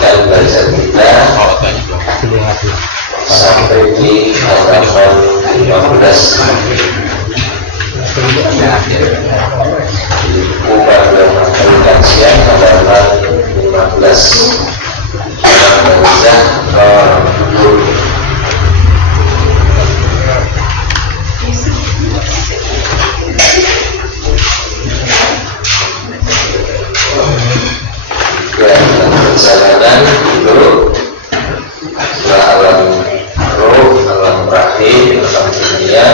dari barisan kita sampai di halaman 15. Bukan dengan kajian halaman 15. Perjalanan dulu ke alam roh, alam rahim, alam dunia,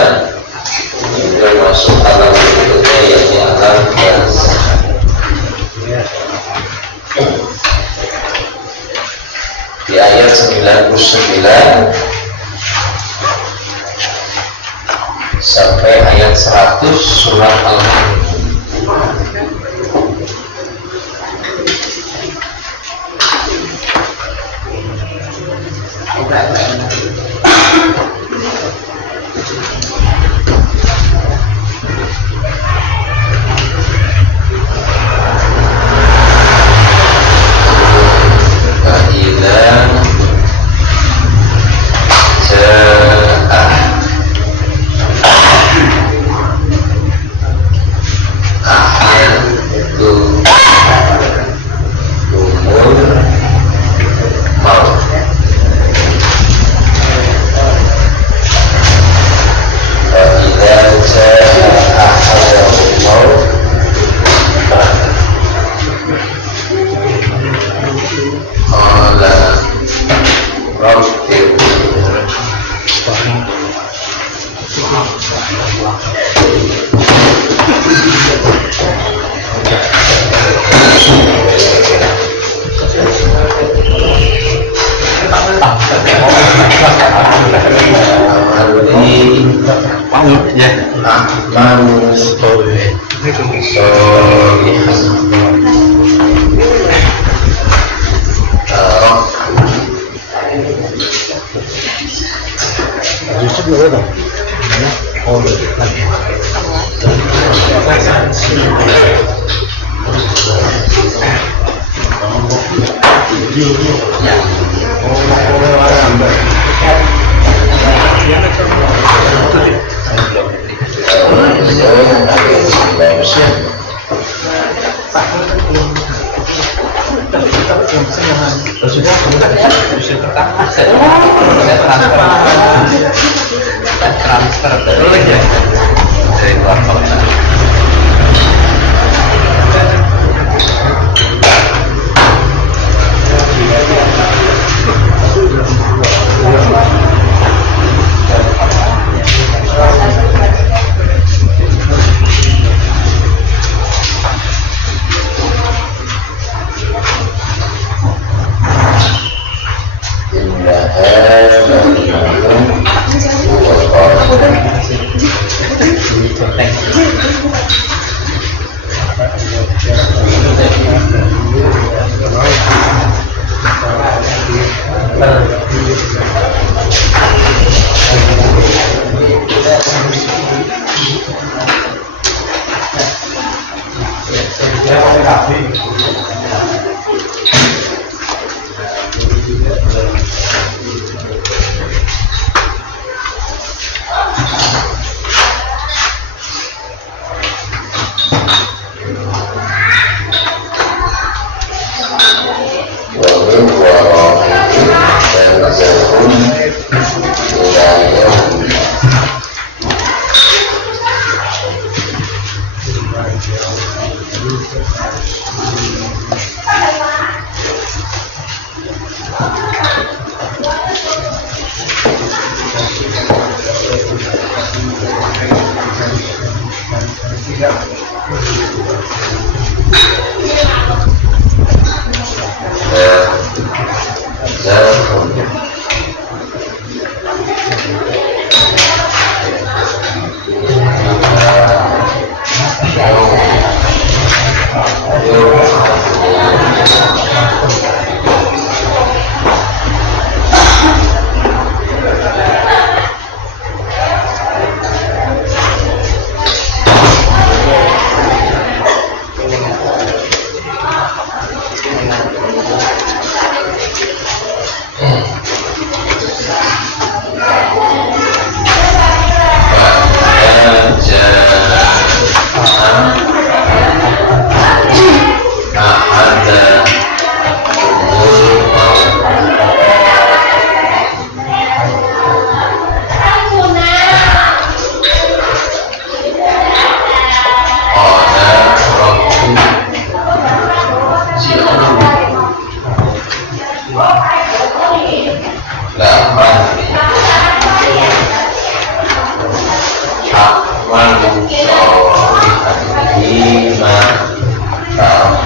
kemudian masuk alam berikutnya yaitu alam barzakh. Di ayat 99 sampai ayat 100 surat Al-Mulk. amalu sholihan lima tahun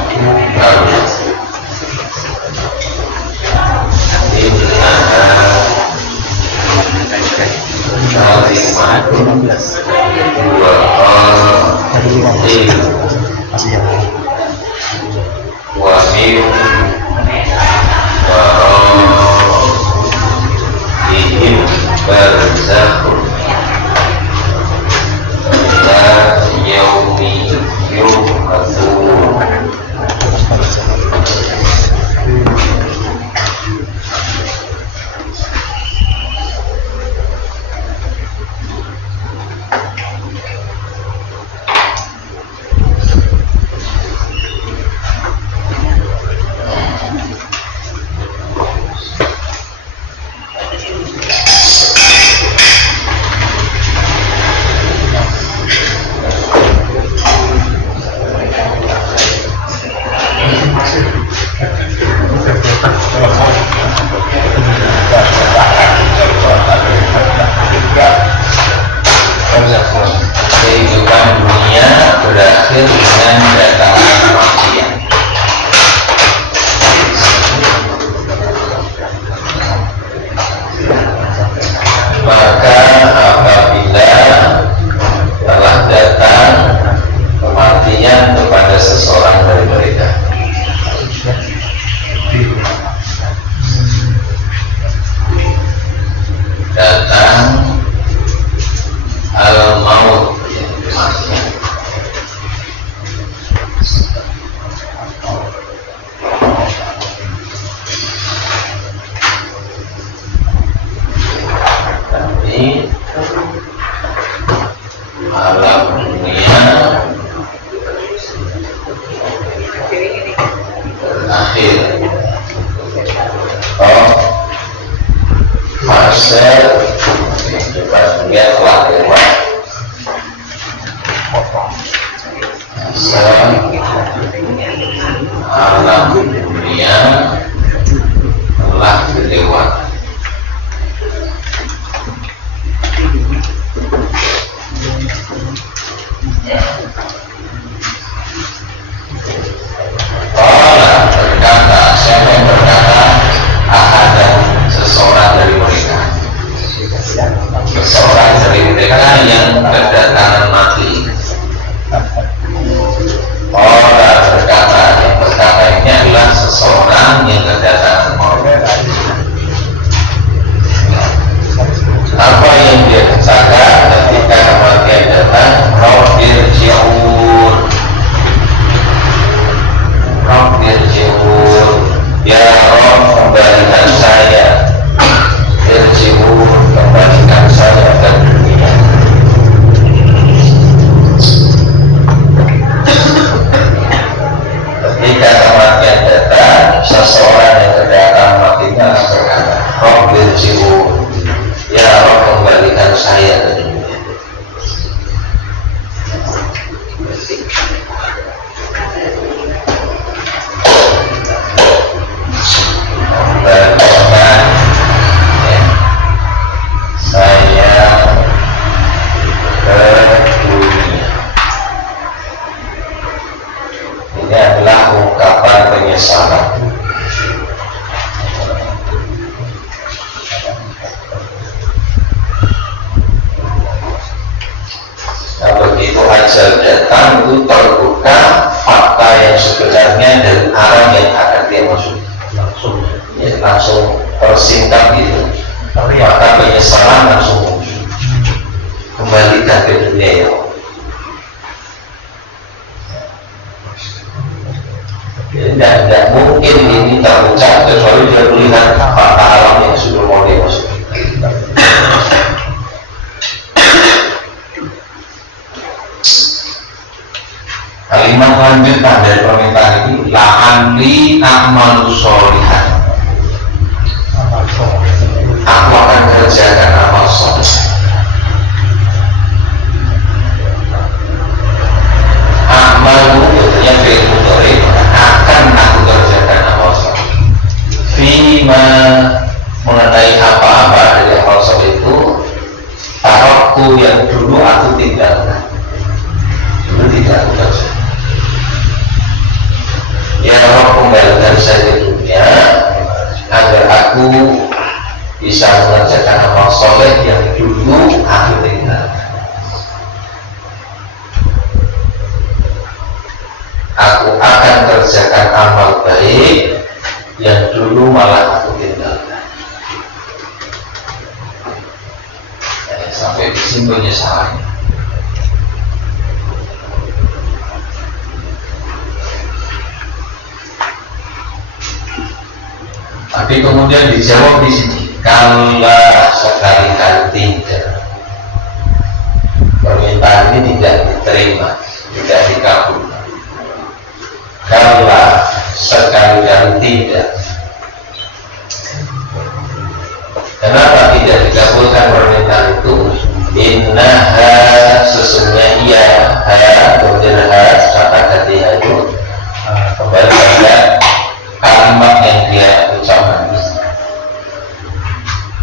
kehidupan dunia berakhir dengan datangnya kematian. Maka apabila telah datang kematian kepada seseorang dari mereka, datang al-maut, kematian. Tapi alam dunia berakhir. Fase kehidupan dunia telah lewat. Alam dunia telah dilewati. Berkata, siapa yang berkata ada seseorang dari mereka, seseorang dari mereka yang kedatangan mati. Orang berkata, yang berkata ini adalah seseorang yang kedatangan mati. Apa yang dia katakan ketika kematian datang? Rabbirji'un, ya Rabb, kembalikan saya. Irji'un, kembalikan saya ke dunia. Ketika kematian datang, seseorang yang kedatangan matinya berkata, Rabbirji'un, ya Rabb, kembalikan saya ke dunia. Ini adalah ungkapan penyesalan. Nah, begitu ajal datang itu terbuka fakta yang sebenarnya dan arah yang akan dia masuk. Langsung tersingkap gitu. Maka penyesalan langsung muncul. Kembalikan ke dunia ya. Tidak mungkin ini terucap kecuali dia melihat fakta alam yang sudah mau dia masuk. Kalimat lanjutan dari permintaan ini, la'anli a'malu sholihan, aku akan kerjakan amal soleh. Amalu betulnya fi'il mudhari, akan aku kerjakan amal soleh. Fima, mengenai apa-apa dari amal soleh itu, tarokku yang dulu aku tinggalkan. roh kembalikan saya ke dunia agar aku bisa mengerjakan amal soleh yang dulu aku tinggalkan. Aku akan kerjakan amal baik yang dulu malah aku tinggalkan. Sampai di sini salahnya. Tapi kemudian dijawab di sini, kalau sekali-kali tidak, permintaan ini tidak diterima, tidak dikabulkan. Kalau sekali-kali tidak, kenapa tidak dikabulkan permintaan itu? Innaha, sesungguhnya ia berdirha kata hati itu kembali pada kalimat yang dia ucapkan.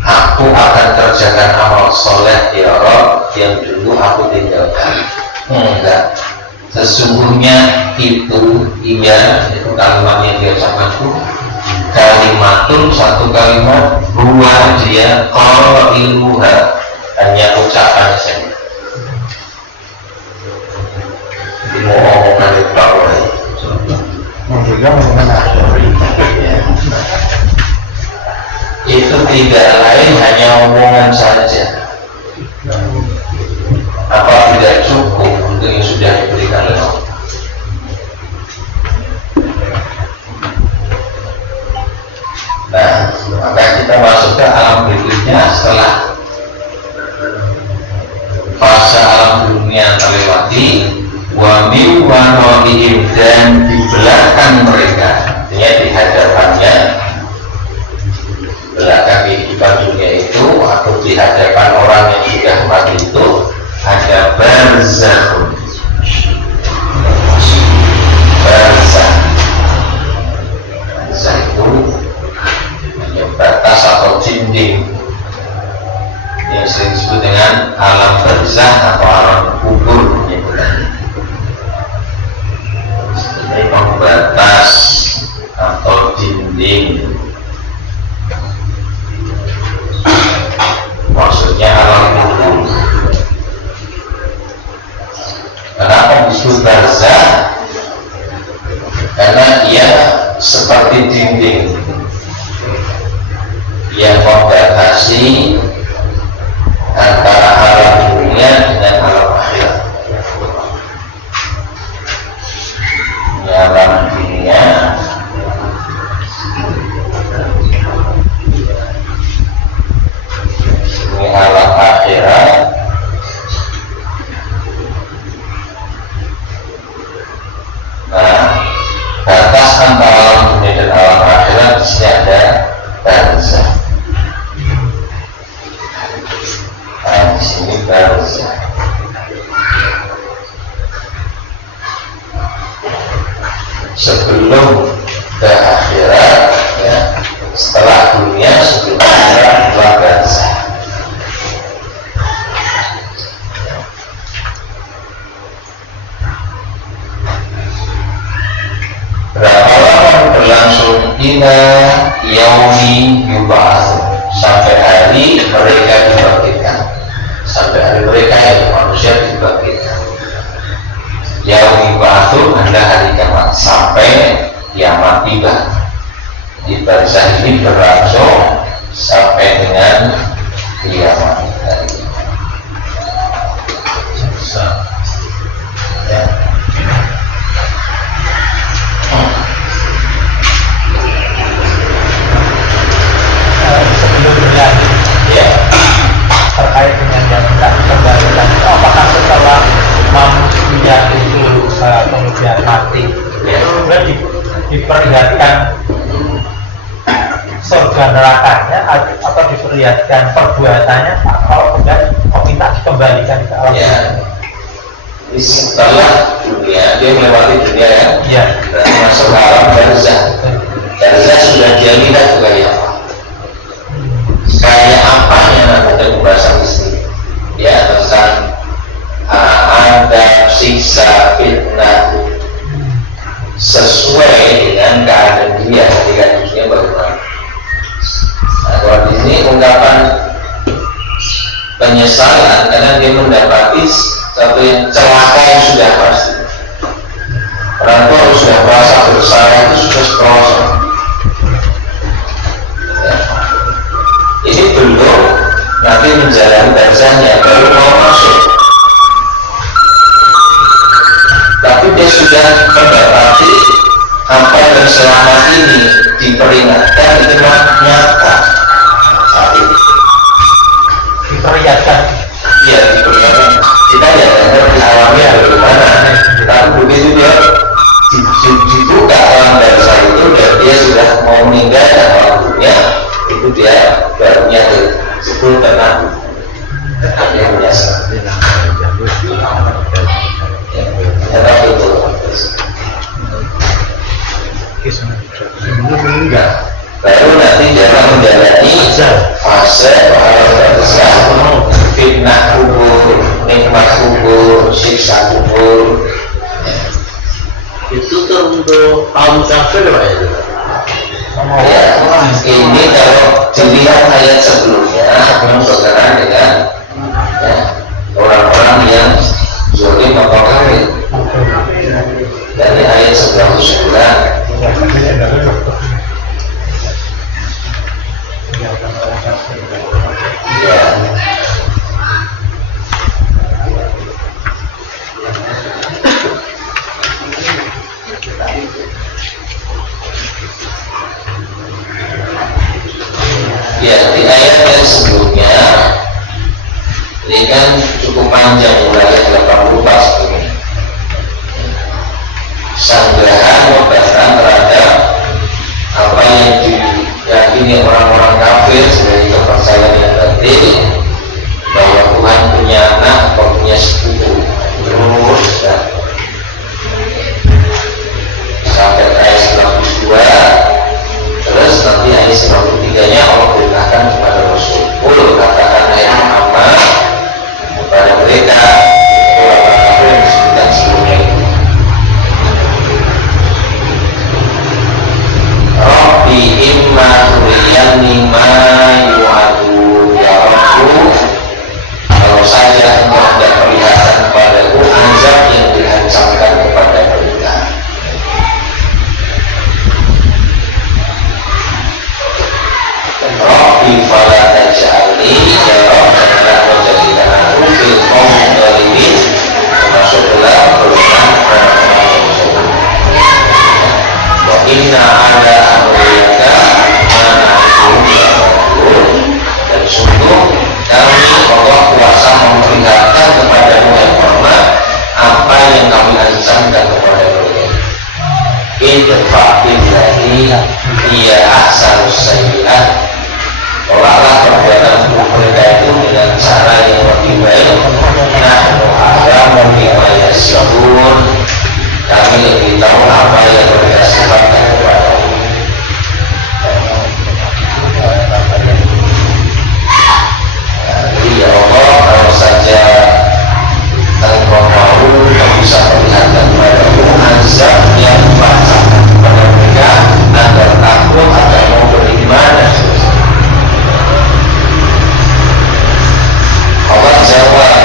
Aku akan kerjakan amal soleh ya Rabb yang dulu aku tinggalkan. Enggak, sesungguhnya itu itu kalimat yang dia ucapkan itu kalimatun, satu kalimat, dua dia qailuha, hanya ucapan saja. Jadi mau omongan itu tak boleh. Juga mengenai Itu tidak lain hanya omongan saja. Apa tidak cukup untuk yang sudah diberikan oleh Allah? Nah, maka kita masuk ke alam berikutnya setelah fase alam dunia terlewati. Wa min waraihim, dan di belakang mereka, artinya di hadapannya, belakang kehidupan dunia itu atau di hadapan orang yang sudah mati itu ada barzakh. Barzakh itu batas atau dinding yang sering disebut dengan alam barzakh atau alam kubur penyebutannya. Ini pembatas atau dinding, maksudnya alam kubur. Kenapa disebut barzakh? Karena ia seperti dinding yang membatasi antara alam dunia dengan alam akhirat. Alam dunia ini alam akhirat. Nah, batas antara alam dunia dan alam akhirat di sini ada barzakh. Nah, di sini barzakh. Sebelum ke akhirat, ya, setelah dunia, sebelum akhirat adalah barzakh. Berapa lama berlangsung? Ila yaumi yub'ats, sampai hari mereka dibangkitkan, sampai hari mereka yang manusia dibangkitkan. Yaumi ba'atsu adalah hari kiamat, sampai kiamat tiba. Di barzakh ini berlangsung sampai dengan kiamat hari. Ya. sebelum berlanjut Ya. terkait dengan yang tidak dikembalikan, apakah setelah manusia itu kemudian mati, kemudian diperlihatkan surga nerakanya atau diperlihatkan perbuatannya, kalau kemudian minta dikembalikan ke alam Ya. Setelah dunia, dia melewati dunia ya. Ya. Dan masuk ke alam barzakh. Barzakh sudah dia lihat juga ya. Kayak apanya nanti pembahasan istri ya, tentang ada siksa, fitnah, sesuai dengan keadaan dia ketika hidupnya bagaimana. Nah, kalau di sini ungkapan penyesalan karena dia mendapati satu yang celaka yang sudah pasti. Orang tua harus sudah merasa bersalah itu sudah seterusnya. Ya. Ini belum nanti menjalani barzahnya baru mau masuk. Tapi dia sudah mendapati apa yang selama ini diperingatkan itu nyata. Saat ini Diperingatkan. ya diperingatkan. Kita ya di awalnya bagaimana. Tapi begitu dia dibuka dalam bahasa itu dan dia sudah mau meninggalkan waktunya, itu dia barunya itu tenang. Yang biasa. Tetap itu. Sebelum meninggal, baru nanti jangan menjalani fase fitnah kubur, nikmat kubur, siksa kubur. Itu untuk kaum kafir Pak ya? Ya, ini kalau dilihat ayat sebelumnya berkenaan dengan ya, orang-orang yang zalim atau kafir. Dari ayat 99 ya. Ya, di ayat yang sebelumnya ini kan cukup panjang, mulai ayat 84 ini. Sanggahan membahas terhadap apa yang diyakini orang-orang kafir sebagai kepercayaan yang batil, bahwa Tuhan punya anak atau punya sepupu. Terus ya, sampai ayat 92. Terus nanti ayat 93-nya Allah perintahkan kepada Rasul, katakan hai Muhammad kepada mereka orang kafir yang disebutkan sebelumnya itu, Rabbi imma huriyanni ma yu'adu ya Rabbu, kalau saja engkau hendak perlihatkan kepadaku azab yang dihancurkan kepada mereka. Rabbi fala taj'alni ya Rabbi la taj'alna aku fil qawmi dhalimin, termasuklah berulang wa inna ala amrika mana dan sungguh kami Allah kuasa memperlihatkan kepadamu yang Muhammad apa yang kami ancamkan kepada mereka. Idfa billahi hiya ahsanus sayyi'at, tolaklah perbuatan mereka itu dengan cara yang lebih baik. Nahnu a'lamu bima yasifun, kami lebih tahu apa yang mereka sifatkan kepadamu. Jadi ya Allah, kalau saja engkau mau, kau bisa perlihatkan kepadamu azab yang dirasakan kepada mereka agar takut, agar mau beriman dan seterusnya. Allah jawab,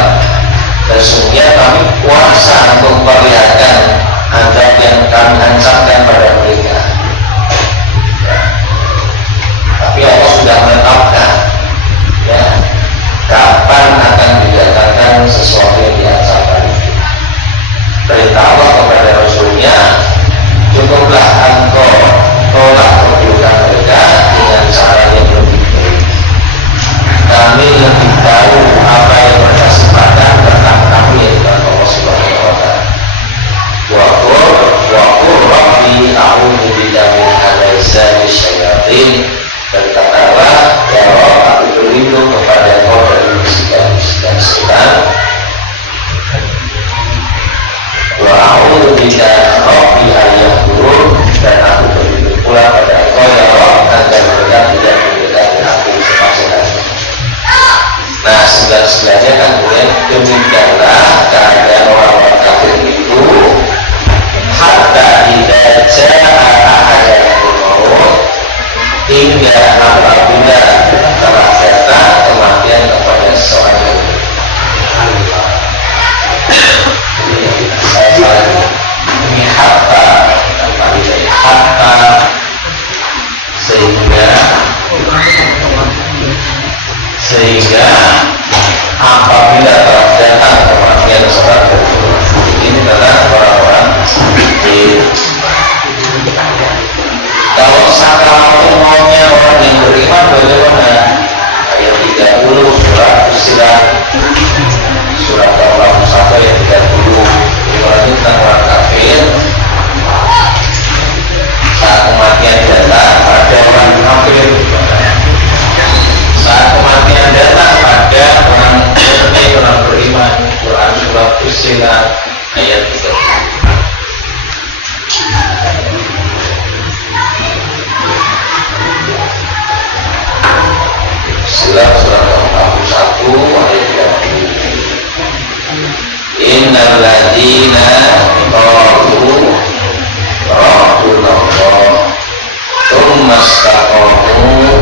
sesungguhnya kami kuasa untuk memperlihatkan azab yang kami ancamkan pada mereka. Ya. Tapi Allah sudah menetapkan ya, kapan akan didatangkan sesuatu yang diancamkan itu. Perintah Allah kepada Rasulnya, cukuplah engkau tolak perbuatan mereka dengan cara yang lebih baik. Kami lebih tahu apa yang mereka sifatkan tentang kami, yaitu Allah Subhanahu wa Ta'ala. Waqul Rabbi a'udzu bika min hamazatis syayatin, dan katakanlah ya Rabb, aku berlindung kepada Engkau dari bisikan-bisikan setan. Wa a'udzu bika Rabbi ayyahdurun, dan aku berlindung pula pada Engkau ya Rabb agar mereka tidak mendekati aku semasa. Nah, 99-nya kan kemudian demikianlah keadaan orang-orang kafir itu hatta idza jaa ahadakumul maut, hingga apabila telah datang kematian kepada seorang. Ini hatta sehingga apabila telah datang kematian seorang tersebut. Ini adalah orang-orang kalau sakaratul mautnya orang yang beriman bagaimana? Ayat 30 surat Fussilat, surat Al-Fatihah ayat 30. Ini tentang orang kafir. Saat kematian datang pada orang kafir, saat kematian datang pada orang mukmin, orang beriman. Quran surat Fussilat ayat 30. Surat Al-41 ayat 30. Innal ladzina qalu rabbuna Allah tsumma istaqamu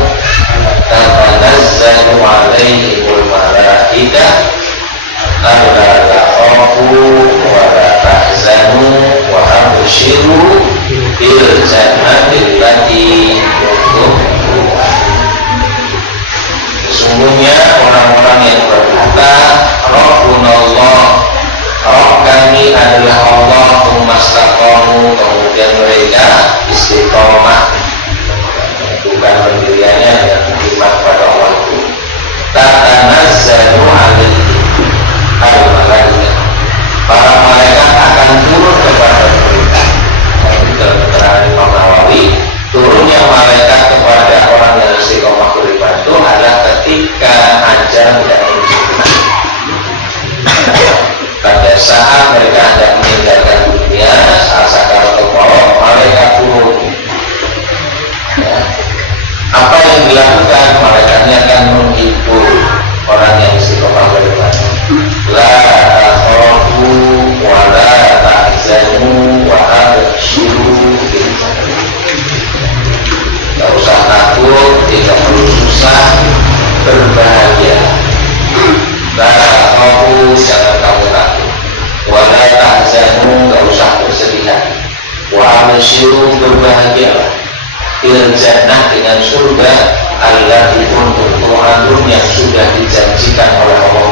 tatanazzalu 'alaihimul malaikah alla takhafu wa la tahzanu wa abshiru bil jannati allati kuntum tu'adun. Sesungguhnya orang-orang yang berkata Rabbunallah, Rabb kami adalah Allah, tsumastaqamu, kemudian mereka istiqomah bukan pendiriannya dan beriman pada Allah itu. Tatanazzalu 'alaihim al-malaikah, para malaikat akan turun kepada mereka. Dalam keterangan Imam Nawawi, turunnya malaikat kepada orang yang istiqomah beriman itu adalah ketika ajal tidak menunjukkan. Pada saat mereka hendak meninggalkan dunia, saat sakaratul maut, malaikat turun. Ya. Apa yang dilakukan? Malaikatnya akan menghibur orang yang istiqomah beriman. La takhafu wa la tahzanu wa abshiru bil jannah. Tidak usah takut, tidak perlu susah, berbahagia. La takhafu, jangan kamu takut. Wa la tahzanu, tidak usah bersedih. Wa abshiru, berbahagialah. Bil jannah, dengan surga allati kuntum tu'adun, yang sudah dijanjikan oleh Allah.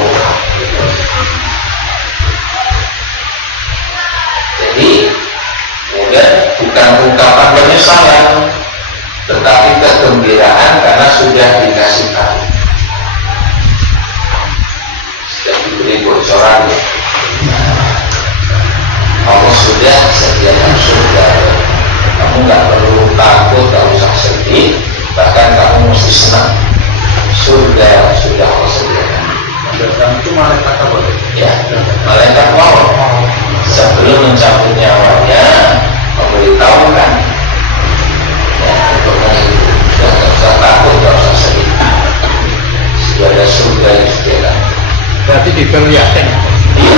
Jadi kemudian bukan ungkapan penyesalan, tetapi kegembiraan karena sudah dikasih tahu, sudah diberi bocoran. Allah sudah sediakan surga. Kamu nggak perlu takut, nggak usah sedih, bahkan kamu mesti senang. Surga sudah Allah sediakan. Dan itu malaikat apa? Ya, malaikat maut sebelum mencabut nyawanya memberitahukan, ya, untuk menghibur. Sudah nggak usah takut, nggak usah sedih. Sudah ada surga yang disediakan. Berarti diperlihatkan. Iya.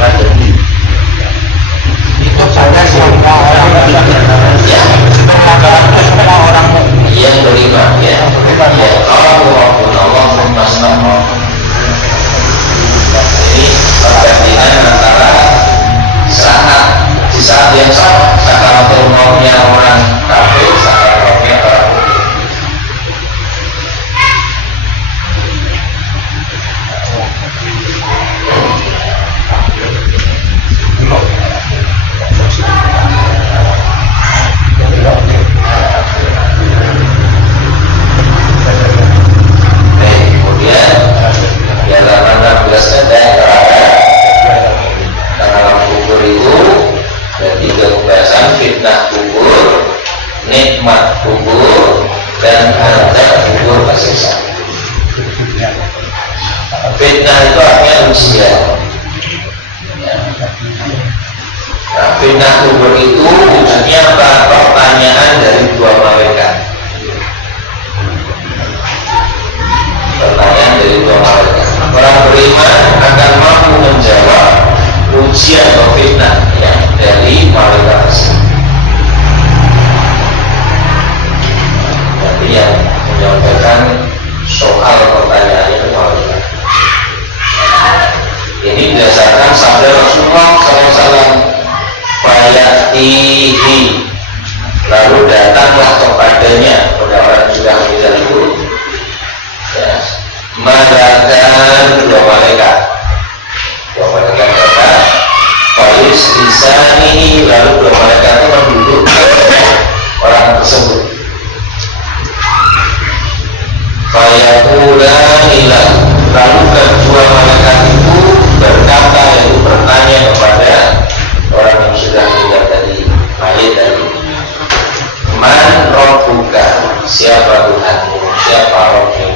Ada. Itu saja semua orang Ya. semua orang Yang beriman, ya. Ya. Allah mustaqim. Ini perbandingan antara di saat yang sama sakaratul mautnya orang kafir, sakaratul mautnya orang mukmin. Kemudian di halaman 16 ada dalam kubur itu ada 3 pembahasan: fitnah kubur, nikmat kubur, dan azab kubur kasih. Fitnah itu artinya ujian. Nah, fitnah kubur itu wujudnya apa? Pertanyaan dari 2 malaikat. Pertanyaan dari 2 malaikat. Orang beriman akan mampu menjawab ujian atau fitnah. soal pertanyaannya itu maksudnya. Ini berdasarkan sabda Rasulullah SAW. Fayatihi, lalu datanglah kepadanya pada orang yang sudah meninggal itu. Ya. Malakan dua malaikat datang. Fayus disani, lalu dua malaikat itu mendudukkan orang tersebut. Fayaqulanilah, lalu kedua malaikat itu berkata, yaitu bertanya kepada orang yang sudah meninggal tadi, mayit tadi, man rabbuka, siapa Tuhanmu, siapa Rabbmu?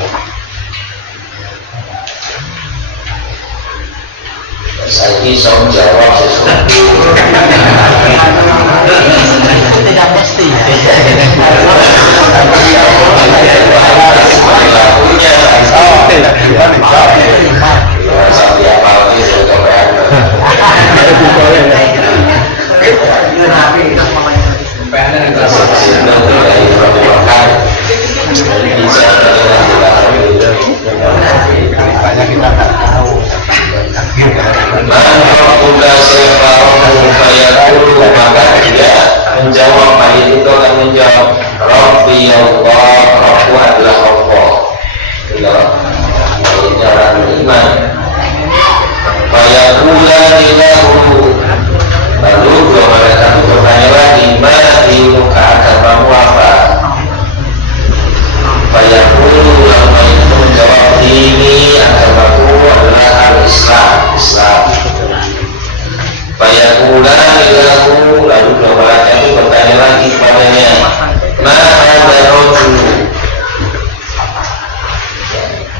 Saya bisa menjawab sesuatu. Tidak mesti. Maka dia menjawab, mayit itu akan menjawab, Rabbi Allah, Rabbu adalah Allah. Mayitnya orang beriman. Fayaqulani lahu, lalu dua malaikat itu bertanya lagi, ma dinuka, agamamu apa? Fayaqulu, lalu mayit itu menjawab, ini agamaku adalah al-Islam, Islam. Fayaqulani lahu, lalu dua malaikat itu bertanya lagi kepadanya, ma hadza rajul,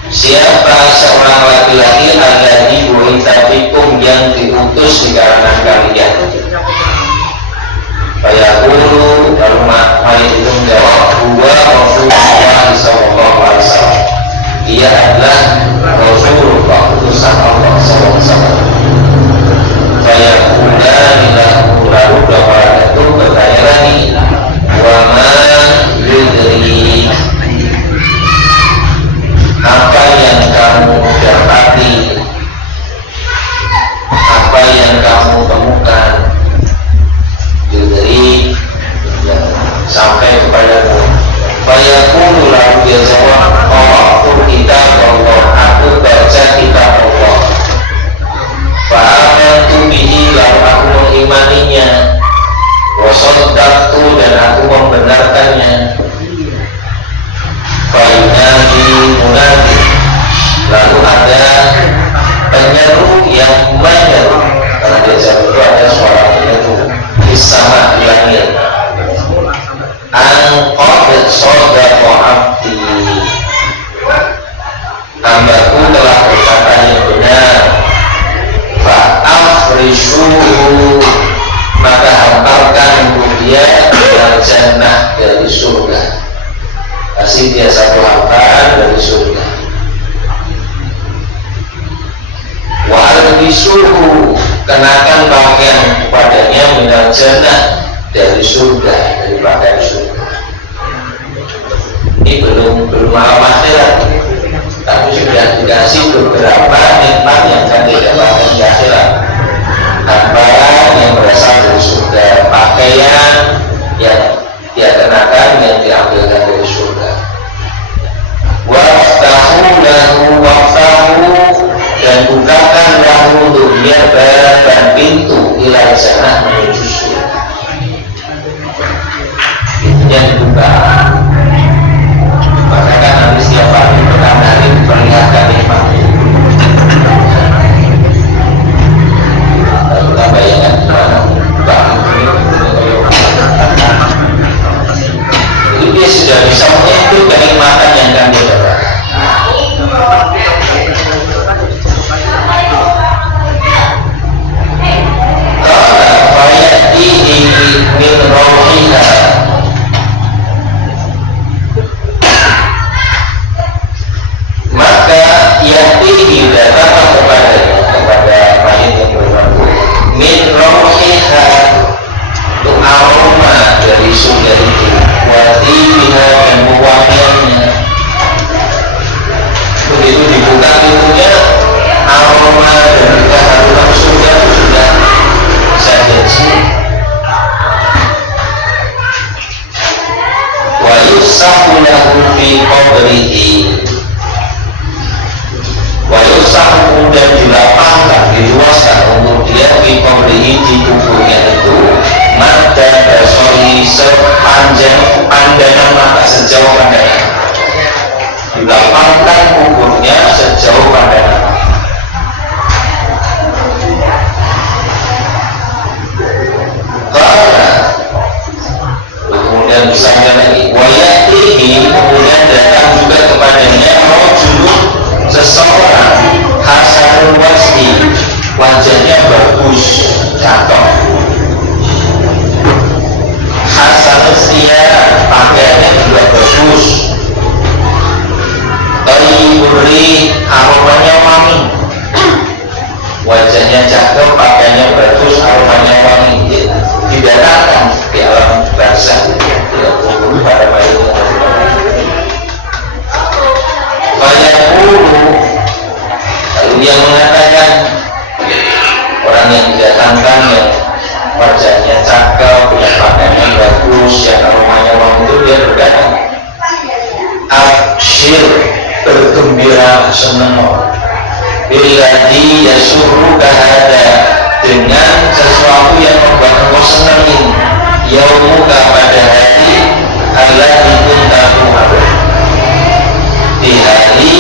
siapa seorang laki-laki alladzi bu'itsa bikum, yang diutus di kalangan kalian? Fayaqulu, lalu mayit itu menjawab, huwa Rasulullah sallallahu alaihi wasallam, dia adalah Rasulullah, utusan Allah sallallahu alaihi wasallam. Fayaqulani lahu, lalu dua malaikat itu bertanya lagi, wa ma yudri, apa yang kamu dapati, apa yang kamu temukan, yudri, sampai kepadamu. Fayaqulu, lalu dia jawab, oh kitab Allah, aku baca kitab Allah. Fa'amantu bihi, lalu aku mengimaninya. Wa shaddaqtu, dan aku membenarkannya. Fa'inani munadi, lalu ada penyeru yang menyeru, karena di jam itu ada suara penyeru di sama di langit. Qad shadaqa abdi, hambaku telah berkata yang benar. Fa'afrishuhu, maka hantarkan dia dari jannah, dari surga. Kasih dia satu hamparan dari surga. Wa albisuhu, kenakan pakaian kepadanya minal jannah, dari surga, dari pakaian surga. Ini belum malam akhirat, tapi sudah dikasih beberapa nikmat yang akan didapatkan di akhirat. Hamparan yang berasal dari surga, pakaian yang dia kenakan yang diambilkan dari surga. Waftahu lahu, waftahu, dan bukakan lahu untuk dia baban pintu ila jannah, menuju surga. Pintunya dibuka. Maka kan nanti setiap hari pertama hari diperlihatkan nikmat. Kita bayangkan gimana itu dia sudah aroma dan keharuman surga itu sudah saya janji. Wa yusahu lahu fi qabrihi, wa yusahu kemudian dilapangkan, diluaskan untuk dia fi qabrihi, di kuburnya itu, mata basori sepanjang pandangan mata, sejauh pandangan, dilapangkan kuburnya sejauh pandangan. Kemudian disangka lagi wayatihi, kemudian datang juga kepadanya rojulun, seseorang hasanul wajhi, wajahnya bagus, cakep, hasanul siyar, pakaiannya juga bagus, tayyiburi, aromanya wangi, wajahnya cakep, pakaiannya bagus, aromanya wangi. Didatangkan di alam barzakh, tidak kubur pada mayat. Fayaqulu, lalu dia mengatakan, orang yang didatangkan yang wajahnya cakep, yang pakaiannya bagus, yang aromanya wangi itu, dia berkata, abshir, bergembira, senang, billadhi yasurruka hada, dengan sesuatu yang membuat engkau senang, yaumuka, pada hari alladzi kunta tu'adu, di hari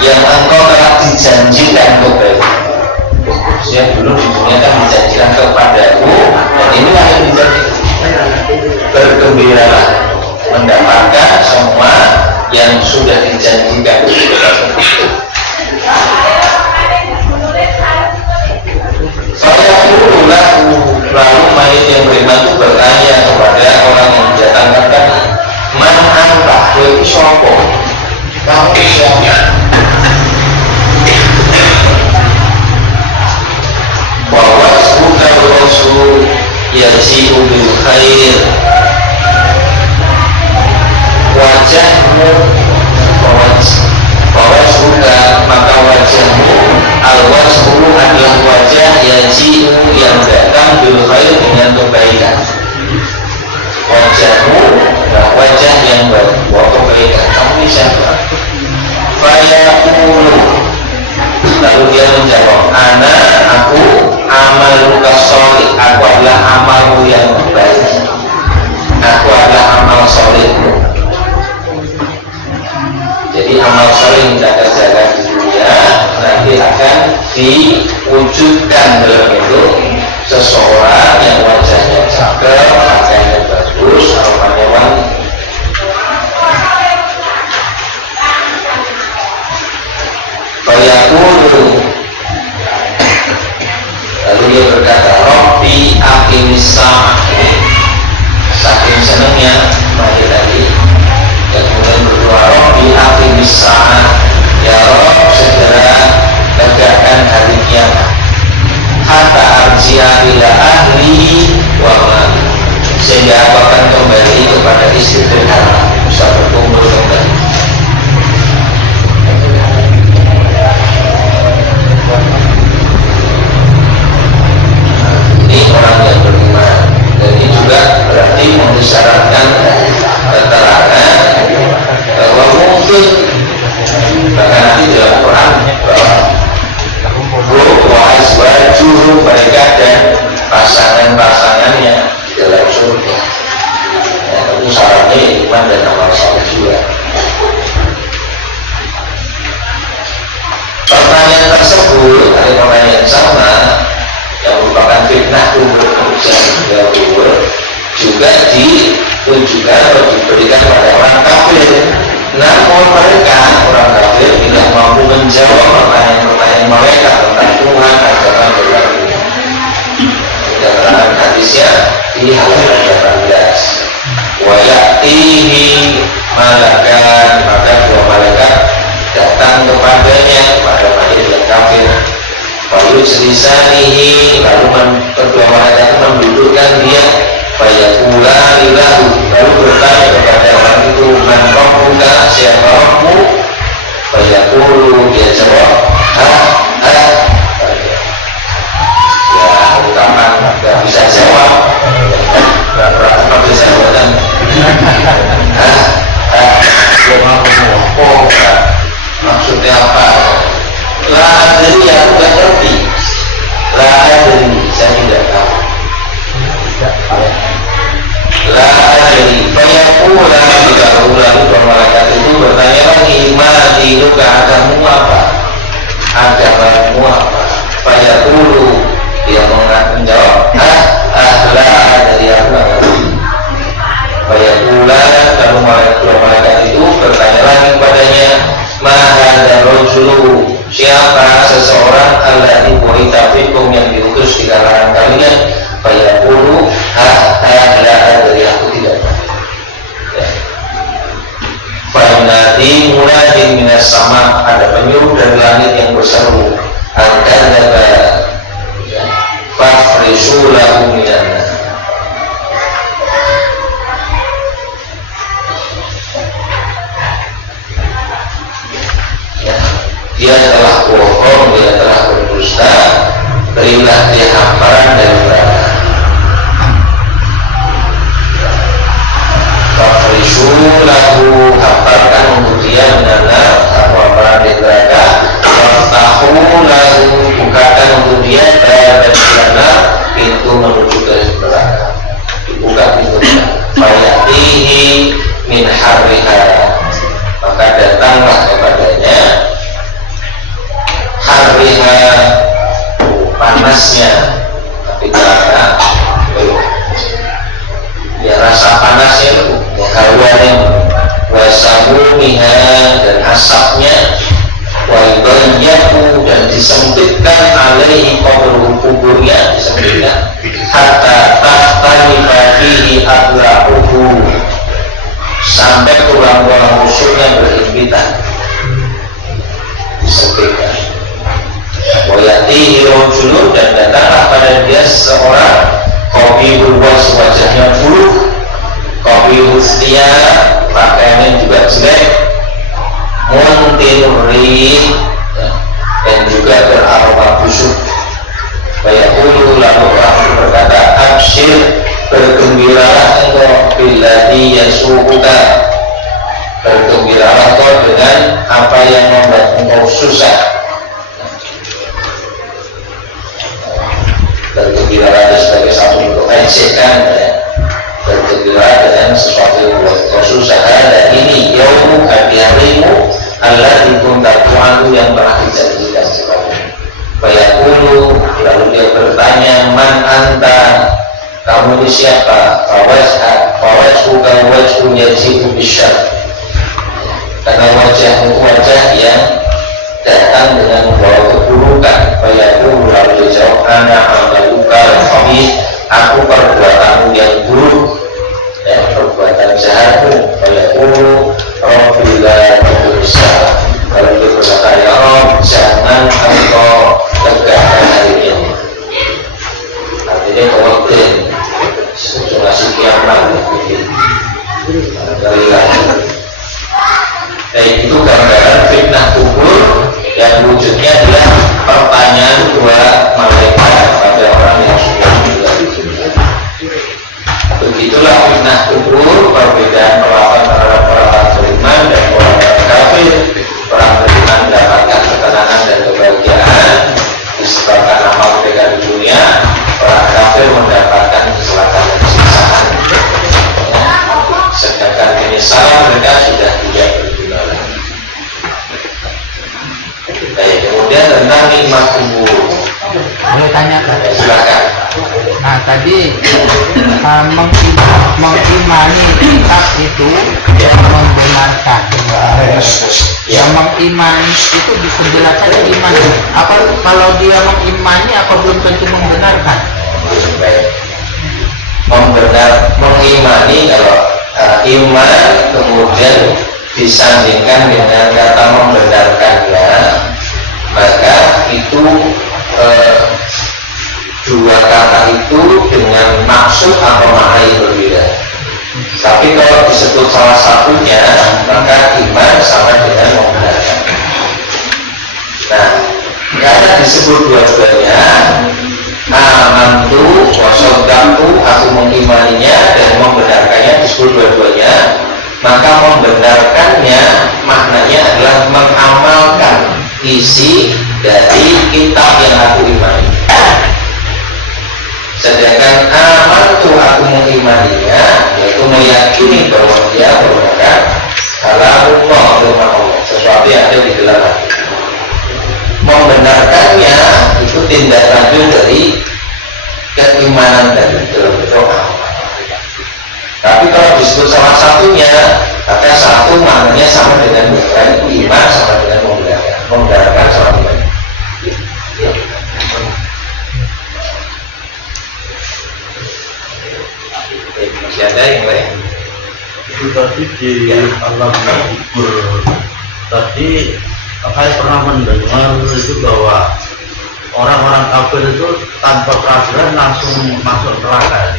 yang engkau telah dijanjikan kepadaku. Yang dulu di dunia kan dijanjikan kepadaku, dan inilah yang dijanjikan. Bergembiralah mendapatkan semua yang sudah dijanjikan. Lalu mayit yang beriman itu bertanya kepada orang yang didatangkan tadi, man anta, kowe sapa? Kamu siapa? Bahwa bukan rasul yaji'u bil khair, wajahmu bahwa suka, maka wajahmu al-wajhu adalah wajah yaji'u, yang datang bil khair, dengan kebaikan. Wajahmu adalah wajah yang berbuat kebaikan. Kamu siapa? Fayaqulu, lalu dia menjawab, ana, aku amaluka sholih, aku adalah amalmu yang baik, aku adalah amal sholihmu. Jadi amal sholih yang kita kerjakan di dunia nanti akan diwujudkan dalam itu seseorang yang wajahnya cakep, pakaiannya bagus, aromanya wangi. Fayaqulu, lalu dia berkata, Rabbi aqimis sa'ah, saking senangnya mari tadi, dan kemudian berdoa, Rabbi aqimis sa'ah, ya Rabb, segera tegakkan hari kiamat, hatta arji'a ila ahli wa mali, sehingga aku akan kembali kepada istri dan anak, bisa berkumpul kembali. Ini orang yang beriman, dan ini juga berarti mengisyaratkan keterangan bahwa mungkin bahkan nanti dalam Quran bahwa azwajuhum, mereka dan pasangan-pasangannya di dalam surga. Ya, tentu syaratnya iman dan amal saleh juga. Pertanyaan tersebut ada pertanyaan sama yang merupakan fitnah kubur, juga ditujukan atau diberikan pada orang kafir. Namun mereka, orang kafir, tidak mampu menjawab pertanyaan-pertanyaan mereka tentang Tuhan, agama, dan lainnya. Dalam hadisnya di halaman 18, wa ya'tihi malakan, maka dua malaikat datang kepadanya, kepada mayit yang kafir. Lalu selisanihi, lalu kedua malaikat mendudukkan dia, fayaqula lahu, lalu bertanya kepada orang itu, man rabbuka, siapa Rabbmu? Fayaqulu, dia jawab, Allahi ma dinuka, agamamu apa? Agamamu apa? Fayaqulu, dia menjawab, ahla, dari apa? Fayaqula, lalu malaikat itu bertanya lagi kepadanya, ma hadza rajulu, siapa seseorang alladzi bu'itsa fikum yang diutus di kalangan kalian? Fayaqulu, la adri, aku tidak tahu. Fa'inadi munadin minas sama, ada penyuruh dari langit yang berseru, al-kadzaba fafrishu lahu minan nar. Dia telah bohong, dia telah berdusta, berilah dia hamparan dari neraka. Fafrishu lahu, hamparkan untuk dia benar hamparan dari neraka. Waftahu lahu, bukakan untuk dia dari neraka, pintu menuju ke neraka. Dibuka pintu neraka. Fayatihi min harriha, maka datanglah kepadanya harriha, panasnya, tapi karena ya rasa panasnya itu, hawanya, wasamuniha, dan asapnya, waibayyahu, dan disempitkan alaihi kuburnya, disempitkan hatta tahtalifa fihi adla'uhu, sampai tulang-tulang rusuknya berhimpitan, disempitkan. Wayatihi rajulun, dan datanglah pada dia seorang qabihul wajh, wajahnya buruk, qabihul thiyab, pakaiannya juga jelek, muntirur rih, dan juga beraroma busuk. Fayaqulu, lalu Rasul berkata, absyir, bergembiralah engkau billadzi yasu'uka, bergembiralah engkau dengan apa yang membuat engkau susah. Bergembira sebagai satu bentuk ejekan, ya. Bergembira dengan sesuatu yang buat kau susah. Dan ini yaumu, harimu, alladzi kunta tu'adu, yang pernah dijanjikan kepadamu. Fayaqulu, lalu dia bertanya, man anta, kamu ini siapa? Fawajhuka wajhun yajibu bisyarr, karena wajahmu wajah yang datang dengan membawa keburukan. Fayaqulu, lalu dia jawab, ana amaluka al-khabith, aku perbuatanmu yang buruk, perbuatan jahatmu. Fayaqulu rabbi la tughsa, lalu dia berkata, ya Rabb, jangan engkau tegakkan hari ini. Artinya kemudian situasi kiamat dari lagi. Itu gambaran fitnah kubur yang wujudnya adalah pertanyaan dua malaikat pada orang yang sudah meninggal. Begitulah fitnah kubur, perbedaan perlakuan terhadap orang beriman dan orang kafir. Orang beriman mendapatkan ketenangan dan kebahagiaan disebabkan amal mereka di dunia, orang kafir mendapatkan kecelakaan dan siksaan. Sedangkan penyesalan mereka sudah tidak berguna lagi. Baik, kemudian tentang nikmat kubur. Boleh tanya? Silakan. Nah tadi mengimani kitab itu membenarkan. Ya. Yang mengimani itu penjelasan iman. Apa kalau dia mengimani apa belum tentu membenarkan? Baik. Mengimani, kalau iman kemudian disandingkan dengan kata membenarkannya, maka itu dua kata itu dengan maksud atau makna yang berbeda. Tapi kalau disebut salah satunya, maka iman sama dengan membenarkan. Nah, karena disebut dua-duanya, amantu wa saddaqtu, aku mengimaninya dan membenarkannya, disebut dua-duanya, maka membenarkannya maknanya adalah mengamalkan isi dari kitab yang aku imani. Sedangkan amantu, aku mengimaninya, yaitu meyakini bahwa dia merupakan kalamullah, firman Allah. salah satunya, maka satu maknanya sama dengan iman, sama dengan membenarkan sholat ibadah. Ya. Masih ada yang lain? Itu tadi di alam kubur tadi saya pernah mendengar itu bahwa orang-orang kafir itu tanpa peraturan langsung masuk neraka.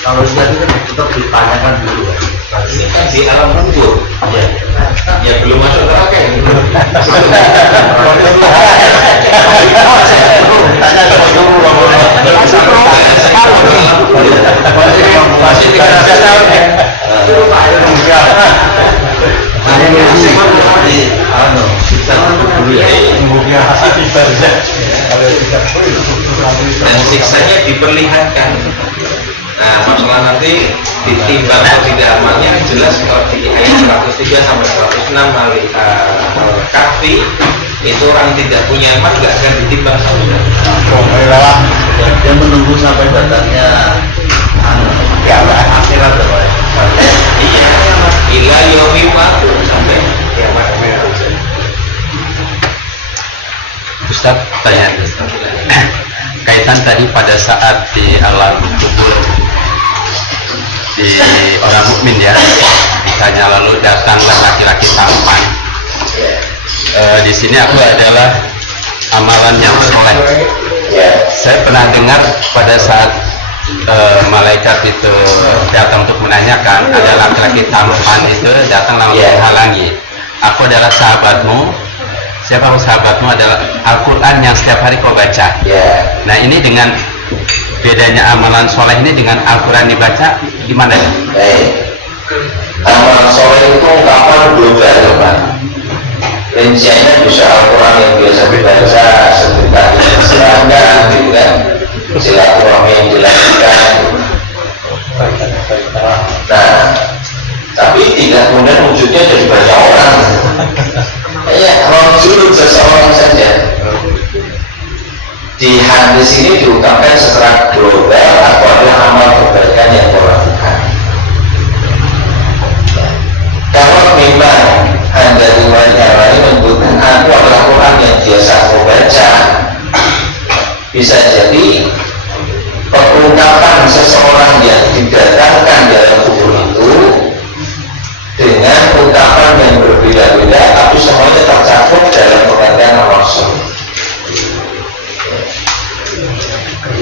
Kalau jadi kan tetap ditanyakan dulu. Ini kan di alam kubur. Ya, Ya belum masuk neraka ya. Masih 300 tahun ya. Dan siksanya diperlihatkan. Nah, masalah nanti ditimbang atau tidak amalnya jelas kalau di ayat 103 sampai 106 Al-Kahfi itu orang tidak punya iman nggak akan ditimbang sama dia menunggu sampai datangnya akhirat ya Pak. iya, ila yomi waktu sampai kiamat. Ustaz, tanya kaitan tadi pada saat di alam kubur di orang mukmin ya, ditanya lalu datanglah laki-laki tampan. Di sini aku adalah amalan yang soleh. Saya pernah dengar pada saat malaikat itu datang untuk menanyakan, ada laki-laki tampan itu datang lalu menghalangi. Aku adalah sahabatmu. Siapa sahabatmu adalah Al-Quran yang setiap hari kau baca. Nah ini dengan bedanya amalan soleh ini dengan Al-Quran dibaca gimana ya? Amalan soleh itu ungkapan global ya Pak. Rinciannya bisa Al-Quran yang biasa dibaca, sedekah yang diserahkan, gitu kan, silaturahmi yang dilakukan. Nah, tapi tidak kemudian wujudnya jadi banyak orang. Ya, rojul seseorang saja. Di hadis ini diungkapkan secara global apa adalah amal kebaikan yang kau lakukan. Kalau memang Anda riwayat yang lain menyebutkan aku adalah Quran yang biasa kau baca, bisa jadi pengungkapan seseorang yang didatangkan dalam kubur itu dengan ungkapan yang berbeda-beda, tapi semuanya tercakup dalam pengertian Rasul.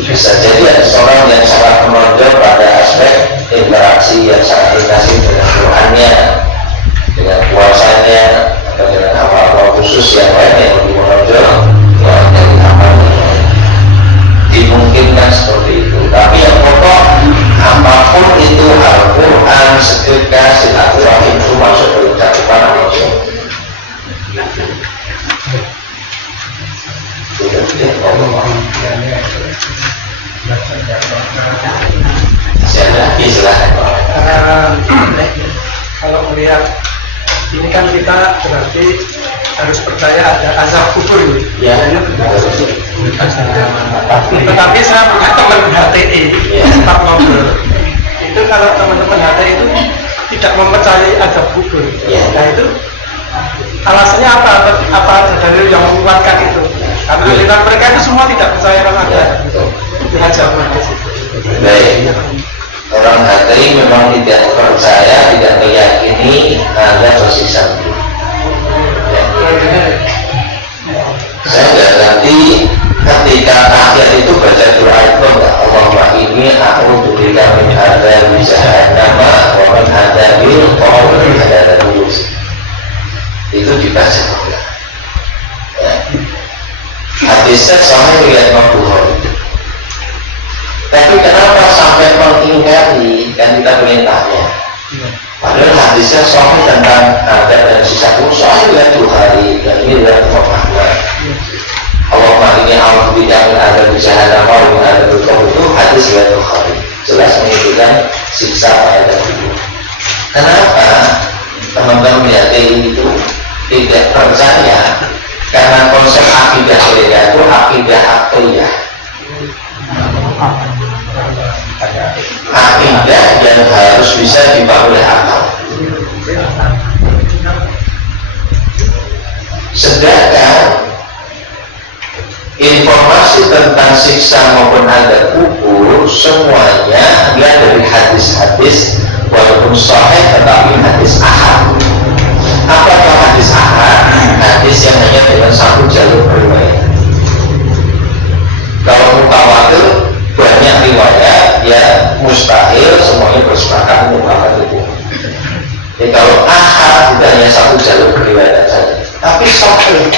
Bisa jadi ada seorang yang sangat menonjol pada aspek interaksi yang sangat intensif dengan Tuhannya, dengan puasanya, atau dengan amal-amal khusus yang lain yang lebih menonjol dari amal yang lain. Dimungkinkan seperti itu. Tapi yang pokok apapun itu Al-Quran, sedekah, silaturahim itu masuk dalam cakupan Rasul. Kalau melihat ini kan kita berarti harus percaya ada azab kubur Ya, tetapi saya punya teman HTI tetap ngobrol itu kalau teman-teman HTI itu tidak mempercayai azab kubur. Nah itu alasannya apa dalil yang menguatkan itu? Karena aliran mereka itu semua tidak percaya kalau ada azab kubur. baik. Orang HTI memang tidak percaya, tidak meyakini ada tersiksa. Saya nggak ngerti ketika tahiyat itu baca doa itu enggak, Allahumma inni a'udzubika min adzabi jahannam wa min adzabil qabr itu dibaca enggak? Ya. Hadisnya sama riwayat Imam Bukhari. Tapi kenapa sampai mengingkari dan kita perintahnya? Padahal hadisnya soal tentang adab dan sisa soal riwayat Bukhari dan ini riwayat Imam Ahmad. Allahumma inni a'udzubika min adzabi jahannam wa min adzabil qabr itu hadis riwayat Bukhari. Jelas menyebutkan siksa pada kubur. Kenapa teman-teman HTI itu tidak percaya? Karena konsep akidah mereka itu akidah akhliyah. akidah yang harus bisa dipahami oleh akal. Sedangkan informasi tentang siksa maupun azab kubur semuanya adalah dari hadis-hadis, walaupun sahih tetapi hadis ahad. Apakah hadis ahad? Hadis yang hanya dengan satu jalur riwayat. Kalau mutawatir banyak riwayat, ya mustahil semuanya bersepakat mutawatir itu. Jadi kalau ahad itu hanya satu jalur riwayat saja, tapi sahih.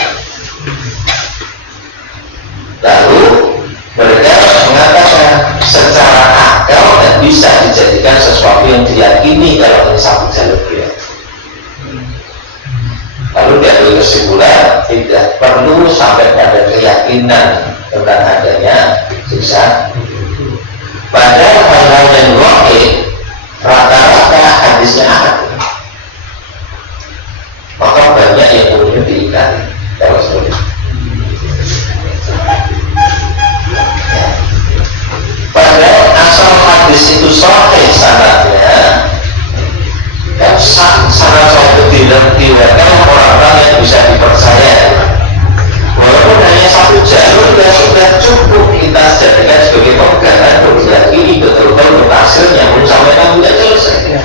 Lalu mereka mengatakan secara akal dan bisa dijadikan sesuatu yang diyakini kalau ini satu jalur riwayat. Lalu diambil kesimpulan tidak perlu sampai pada keyakinan tentang adanya siksa. Padahal hal-hal yang wahid rata-rata hadisnya ahad, maka banyak yang kemudian diingkari kalau seperti itu. Padahal asal hadis itu sahih sanadnya, dan sanad sahih tidak orang-orang yang bisa dipercaya. Walaupun hanya satu jalur dan sudah cukup kita jadikan sebagai pegangan untuk ini betul-betul untuk hasilnya pun sampai kan tidak selesai.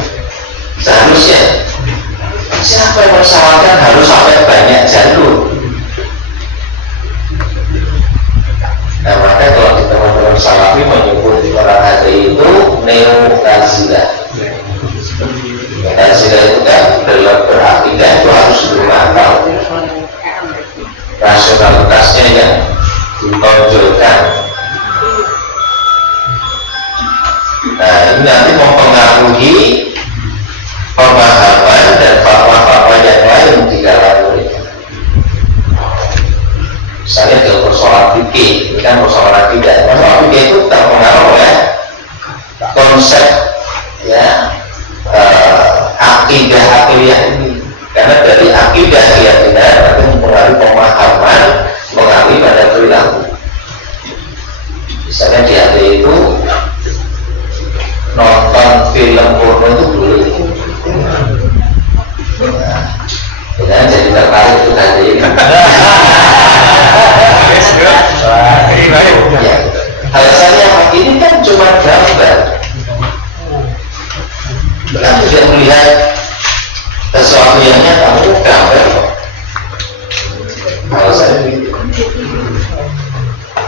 Seharusnya siapa yang mensyaratkan harus sampai banyak jalur? Nah, maka kalau di teman-teman salafi menyebut orang ada itu neo-nazilah. Nazilah itu kan dalam berakidah itu harus berakal, rasionalitasnya yang ditonjolkan. Nah, ini nanti mempengaruhi pemahaman dan fatwa-fatwa yang lain di kalangan mereka. Misalnya dalam persoalan fikih, ini kan persoalan akidah. Persoalan fikih itu terpengaruh oleh konsep ya akidah akiliyah ini. Karena dari akidah keyakinan nanti mempengaruhi pemahaman, mengaruhi pada perilaku. Misalnya di hati itu nonton film porno itu boleh. Nah, jadi tertarik itu tadi. Ya, alasannya ini kan cuma gambar. Kamu tidak melihat sesuatu yang nyata, kamu gambar kok. Alasannya begitu.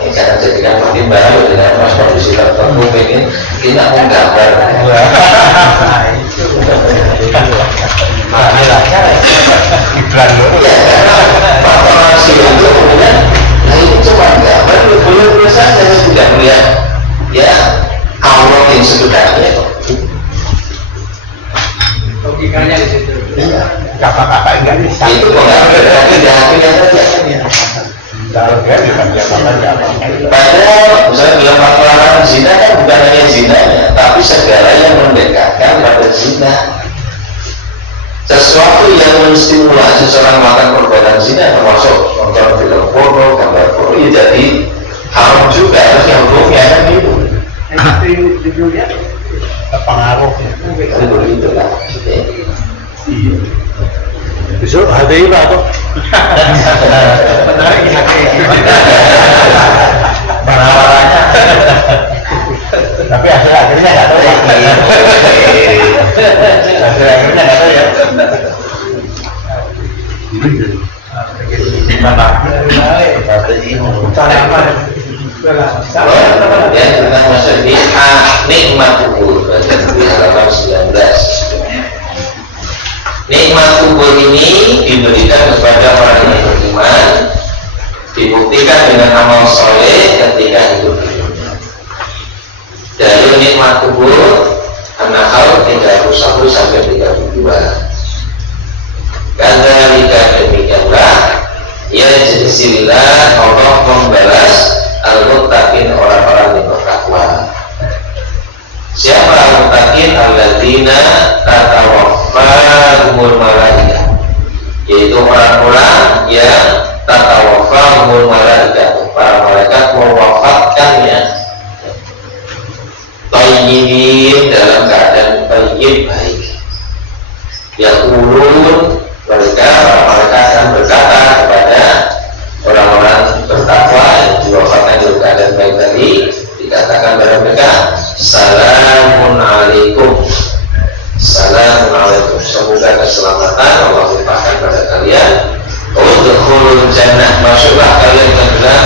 Jangan jadikan pertimbangan dengan mas kondisi tertentu pengen kita mau gambar. Iklan dulu. Ya, karena faktor rasio itu kemudian, nah ini cuma gambar, boleh saja saya tidak melihat ya Allah yang sebenarnya kok. Logikanya di situ. Iya. Kata-kata enggak bisa. Itu pengambil dari akidah saja kan ya. Kalau dia bukan kata-kata apa. Padahal misalnya dalam larangan zina kan bukan hanya zinanya, tapi segala yang mendekatkan pada zina. Sesuatu yang menstimulasi seorang melakukan perbuatan zina termasuk nonton film porno, gambar porno, ya jadi haram juga, harusnya hukumnya kan itu. Terpengaruh. Jadi begitu lah. Iya. Besok HTI Pak atau? Menarik ya. Penawarannya. Tapi akhirnya nggak tahu ya. Akhirnya nggak tahu ya. Gimana? Ya, tentang maksud ini nikmat kubur di halaman 19. Nikmat kubur ini diberikan kepada orang yang beriman, dibuktikan dengan amal soleh ketika hidup di dunia. Dari nikmat kubur An-Nahl 31 sampai 32. Kadzalika demikianlah ya jazillah Allah membalas al-muttaqin orang-orang yang bertakwa. Siapa al-muttaqin? Alladzina tatawaffahumul malaikah, yaitu orang-orang yang tatawaffahumul malaikah, para malaikat mewafatkannya tayyibin, dalam keadaan tayyib baik. Yaqulun, mereka akan berkata kepada orang-orang bertakwa yang diwafatkan dalam keadaan baik tadi, dikatakan kepada mereka, salamun alaikum, salamun alaikum, semoga keselamatan Allah limpahkan pada kalian. Udkhulul jannah, masuklah kalian ke dalam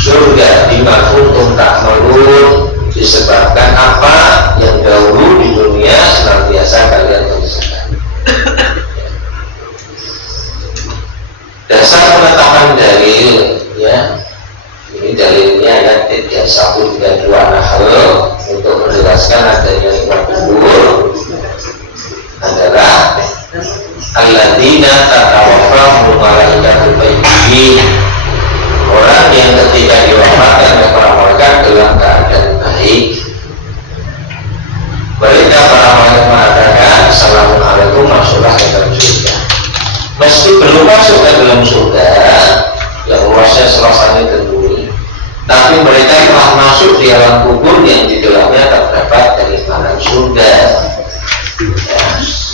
surga, bima kuntum ta'malun, disebabkan apa yang dahulu di dunia senantiasa kalian kerjakan. Dasar penetapan dalil, ya, ini dalilnya ayat 31-32 Nahl untuk menjelaskan adanya nikmat kubur adalah alladzina tatawaffahum malaikatul tayyibin, orang yang ketika diwafatkan kepada mereka dalam keadaan baik, mereka para malaikat mengatakan assalamualaikum, masuklah ke dalam surga. Meski belum masuk ke dalam surga yang luasnya selesai tentu, tapi mereka telah masuk di alam kubur yang di dalamnya terdapat kenikmatan surga, ya,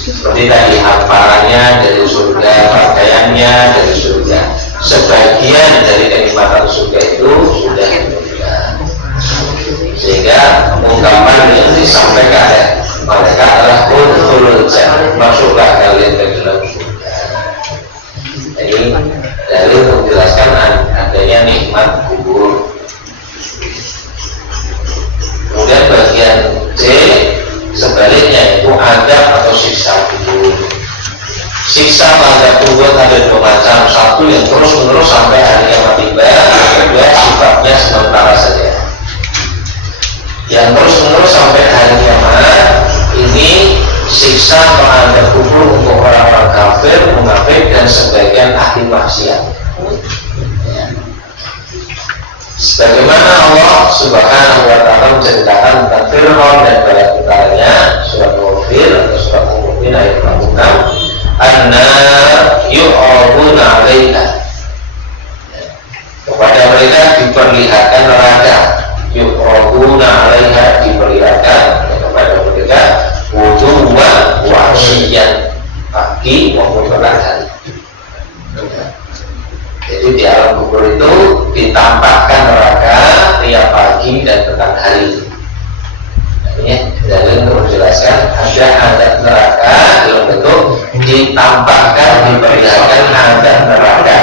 seperti tadi hamparannya dari surga, pakaiannya dari surga, sebagian dari kenikmatan surga itu sudah diberikan, sehingga ungkapan yang disampaikan oleh mereka adalah udkhulul jannah, masuklah kalian ke dalam surga. Jadi dari menjelaskan adanya nikmat kubur. Kemudian bagian C sebaliknya itu adab atau siksa kubur. Siksa pada kubur ada dua macam, satu yang terus menerus sampai hari kiamat tiba, yang kedua sifatnya sementara saja. Yang terus menerus sampai hari kiamat ini siksa pada kubur untuk orang-orang kafir, munafik, dan sebagian ahli maksiat. Sebagaimana Allah Subhanahu wa Ta'ala menceritakan tentang Fir'aun dan bala tentaranya, surat Al-Ghafir atau surat Al-Mu'min ayat 46, anna yu'raduna 'alaiha, kepada mereka diperlihatkan neraka, yu'raduna 'alaiha, diperlihatkan kepada mereka wudu'wan wa 'ashiyan, pagi maupun petang hari. Jadi di alam kubur itu ditampakkan neraka tiap pagi dan petang hari. Ini dalil untuk menjelaskan ada neraka dalam bentuk ditampakkan, diperlihatkan ada neraka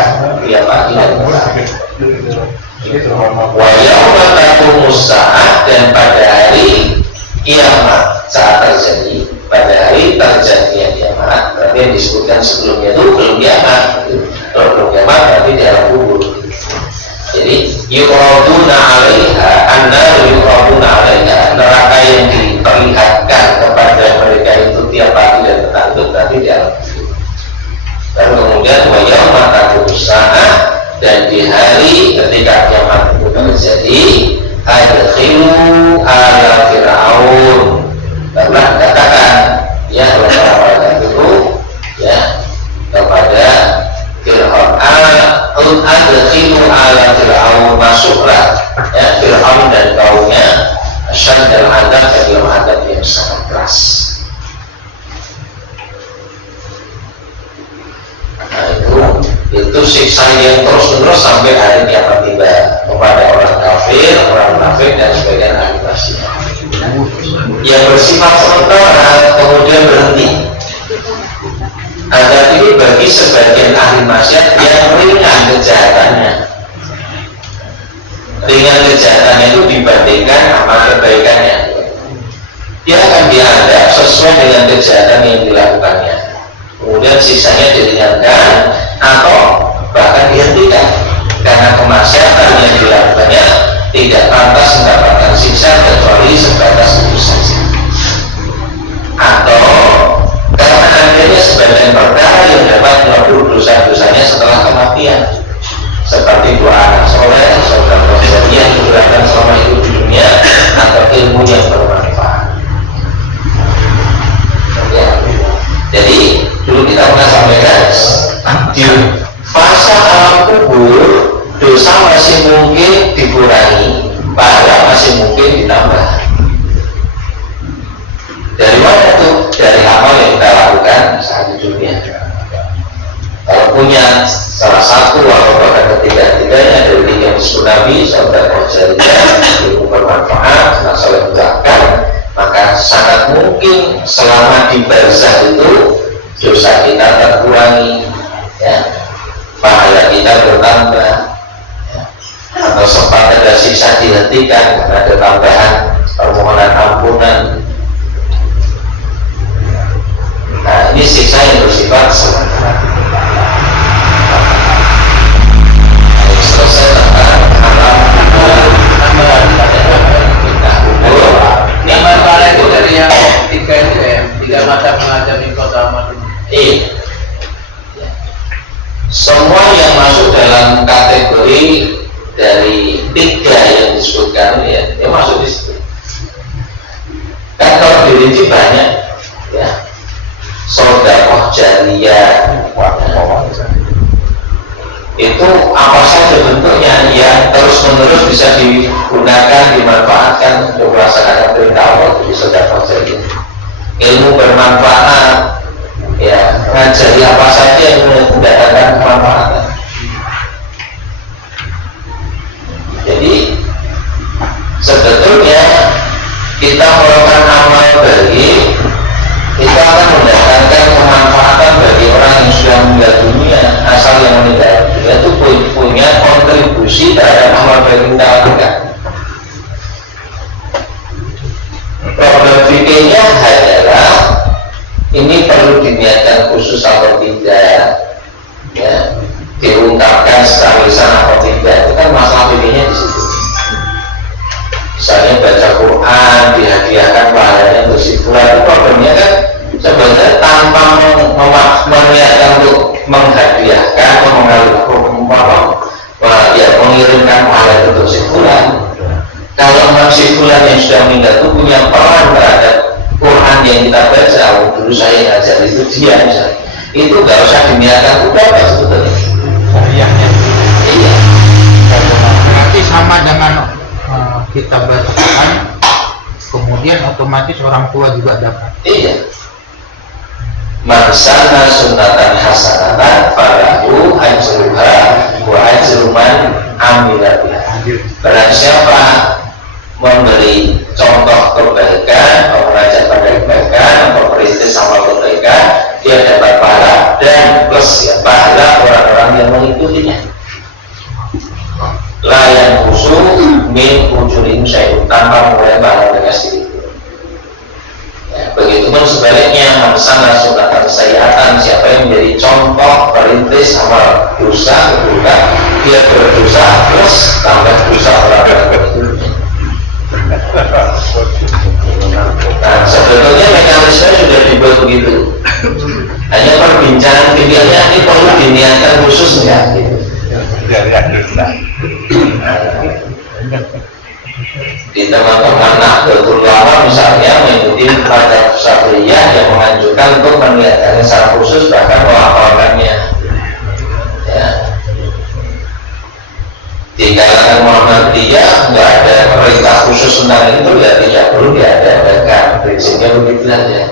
tiap pagi dan petang hari. Wa yauma taqumus sa'ah, dan pada hari kiamat saat terjadi, pada hari terjadinya kiamat, berarti yang disebutkan sebelumnya itu belum kiamat. Kalau belum kiamat berarti di alam kubur. Jadi yu'raduna 'alaiha, annaru yu'raduna 'alaiha, neraka yang diperlihatkan kepada mereka itu tiap pagi dan petang itu berarti di alam kubur. Dan kemudian wa yauma taqumus sa'ah, dan di hari ketika kiamat itu terjadi, adkhilu ala fir'aun, pernah katakan ya orang-orang itu ya kepada Fir'aun, adkhilu ala fir'aun, masuklah ya Fir'aun dan kaumnya asyad dalam adab, dalam adab yang sangat keras. Nah itu siksa yang terus-menerus sampai hari kiamat tiba kepada orang kafir, orang munafik, dan sebagian ahli maksiat. Yang bersifat sementara kemudian berhenti. Adab ini bagi sebagian ahli maksiat yang ringan kejahatannya. Ringan kejahatannya itu dibandingkan amal kebaikannya. Dia akan diadab sesuai dengan kejahatan yang dilakukannya. Kemudian sisanya diringankan atau bahkan dihentikan karena kemaksiatan yang dilakukannya tidak pantas mendapatkan siksa kecuali sebatas itu saja, atau karena adanya sebagian perkara yang dapat melebur dosa-dosanya setelah kematian, seperti dua anak soleh, saudara yang diberikan selama hidup di dunia, atau ilmu yang bermanfaat. Jadi dulu kita pernah sampaikan di fase alam kubur dosa masih mungkin dikurangi, pahala masih mungkin ditambah. ilmunya salah satu atau bahkan ketiga-tiganya dari tiga yang disebut Nabi, sodakoh jariyah, ilmu bermanfaat, masalah belakang, maka sangat mungkin selama di barzah itu dosa kita terkurangi, ya, pahala kita bertambah, ya, atau sempat ada siksa dihentikan karena ada tambahan permohonan ampunan. Nah, ini siksa yang bersifat sementara. Selesai tentang alam Nama pahala itu dari yang tiga itu ya, tiga macam pengajam di kota Madinah. Semua yang masuk dalam kategori dari tiga yang disebutkan ya, dia masuk di situ. Kan kalau dirinci banyak, ya, sodakoh jariyah, itu apa saja bentuknya yang terus menerus bisa digunakan, dimanfaatkan untuk melaksanakan perintah Allah, itu sodakoh jariyah. Ilmu bermanfaat, ya, ngajari apa saja yang mendatangkan kemanfaatan. Jadi sebetulnya kita melakukan amal baik, kita akan mendatangkan kemanfaatan bagi orang yang sudah meninggal dunia. Asal yang meninggal dunia itu punya kontribusi terhadap amal baik yang kita lakukan. Problem fikirnya adalah ini perlu diniatkan khusus atau tidak, ya, diungkapkan secara lisan atau tidak, itu kan masalah fikirnya di situ. Misalnya baca Quran dihadiahkan pahalanya untuk si fulan, itu problemnya kan sebenarnya tanpa meniatkan untuk menghadiahkan atau mengirimkan pahala untuk si fulan. Kalau memang si fulan yang sudah meninggal itu punya peran terhadap Quran yang kita baca, dulu saya ngajar itu dia misalnya, itu nggak usah diniatkan apa sebetulnya. Iya. Berarti sama dengan kita baca Quran, kemudian otomatis orang tua juga dapat. Iya. Man sanna sunnatan hasanatan falahu ajruha wa ajru man amila biha. Barang siapa memberi contoh kebaikan, mengajak pada kebaikan, memperintis amal kebaikan, dia dapat pahala dan plus ya pahala orang-orang yang mengikutinya. La yang khusus min ujurin syai'un, tanpa mulai pahala dengan sedikit. Ya, begitupun sebaliknya, mansana sunatan sayyi'atan, siapa yang menjadi contoh perintis amal dosa keburukan, dia berdosa plus tambah dosa orang-orang mengikutinya. Nah, sebetulnya mekanisme sudah dibuat begitu. Hanya perbincangan pikirnya ini perlu diniatkan khusus ya. Gitu. Di teman-teman Nahdlatul Ulama misalnya mengikuti pada Sabriyah yang menganjurkan untuk meniatkan secara khusus, bahkan melafalkannya. Ya. Di kalangan Muhammadiyah nggak ada perintah khusus tentang itu, ya tidak perlu diadakan. Prinsipnya begitu saja.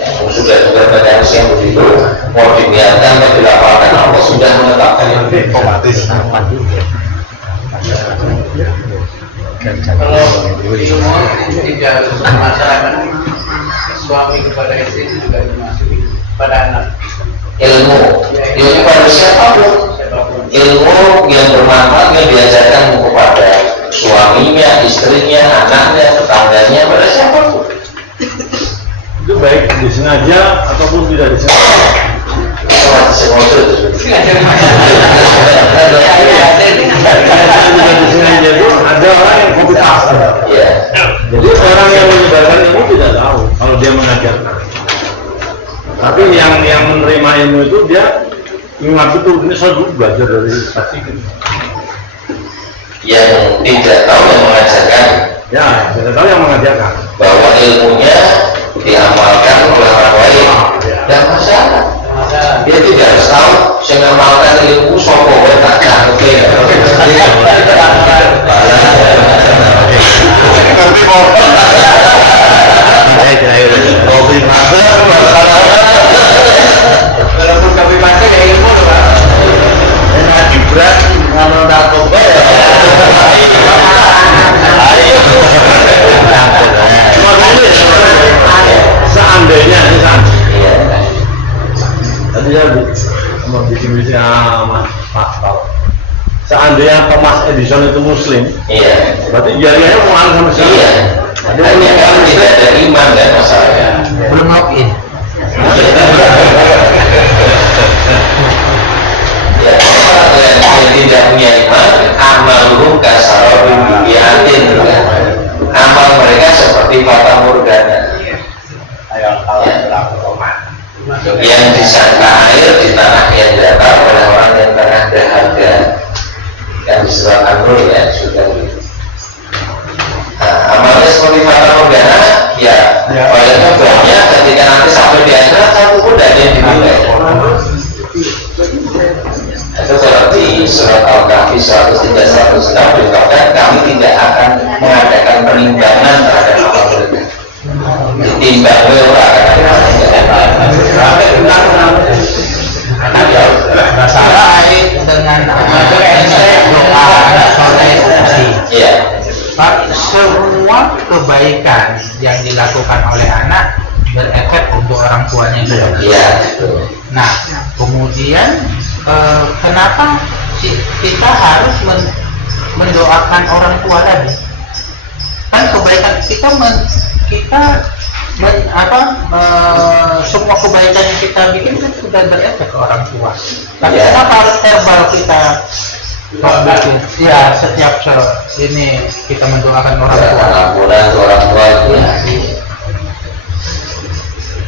Ya, sudah juga mekanisme yang begitu, mau diniatkan atau dilapalkan, Allah sudah menetapkan yang otomatis. Kalau ilmu tidak harus masyarakat suami kepada istri itu juga dimasuki pada anak. Ilmu pada siapapun, ilmu yang bermanfaat yang diajarkan kepada suaminya, istrinya, anaknya, tetangganya, pada siapapun. Itu baik disengaja ataupun tidak disengaja. Sama disengaja itu. Disengaja itu ada orang yang copy paste. Ya. Jadi orang yang menyebarkan ilmu tidak tahu kalau dia mengajarkan. Tapi yang menerima ilmu itu dia ingat betul, ini saya dulu belajar dari pasti. Yang tidak tahu yang mengajarkan. Ya, tidak tahu yang mengajarkan. Bahwa ilmunya diamalkan oleh orang lain. Dan masalah. Dia tidak harus tahu saya mengamalkan ilmu sopo tak oke. Walaupun kami pakai ya ilmu Ya, Mas Pak. Seandainya Thomas Edison itu Muslim, Iya. berarti jariahnya mau sama siapa? Iya. Hanya kan tidak ada iman kan masalahnya. Belum login. Ya, orang yang tidak punya iman, amaluhum kasarabin biatin, kan? Amal mereka seperti fata morgana. Yang disangka air di tanah yang datar oleh orang yang tengah dahaga. Kan di surat An-Nur ya sudah gitu. Nah, amalnya seperti fata morgana, ya banyak banyak ketika nanti sampai di akhirat satu pun tidak ada yang dimiliki. Itu berarti surat Al-Kahfi 103-106 beritahukan kami tidak akan mengadakan penimbangan terhadap amal mereka. Ditimbang orang Terkait dengan doa anak soleh tadi. Iya. Pak, semua kebaikan yang dilakukan oleh anak berefek untuk orang tuanya juga. Iya. Nah, kemudian kenapa kita harus mendoakan orang tua tadi? Kan kebaikan semua kebaikan yang kita bikin kan sudah berefek ke orang tua. Tapi kenapa harus verbal kita bikin? Ya, setiap ini kita mendoakan orang tua. Ampunan orang tua itu.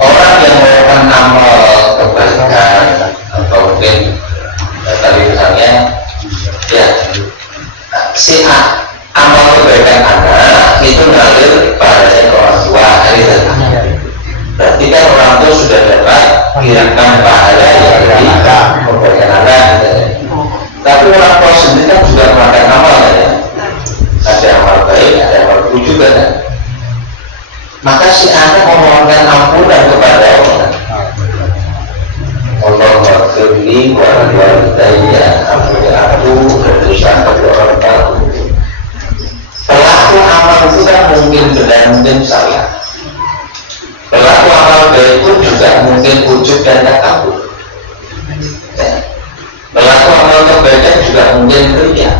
Orang yang melakukan amal kebaikan atau mungkin tadi misalnya ya si amal kebaikan anak itu ngalir pahalanya ke orang tua gitu. Berarti kan orang tua sudah dapat kiriman pahala yang dari kebaikan anak gitu. Tapi orang tua sendiri kan juga melakukan amal ya. Ada amal baik, ada amal buruk juga kan. Maka si anak memohonkan ampunan kepada Allah. Allah maghfirli wa walidayya, ampuni aku dan dosa kedua orang tua. Pelaku amal itu kan mungkin benar mungkin salah. Pelaku amal baik pun juga mungkin ujub dan takabur. Pelaku amal kebaikan juga mungkin ria.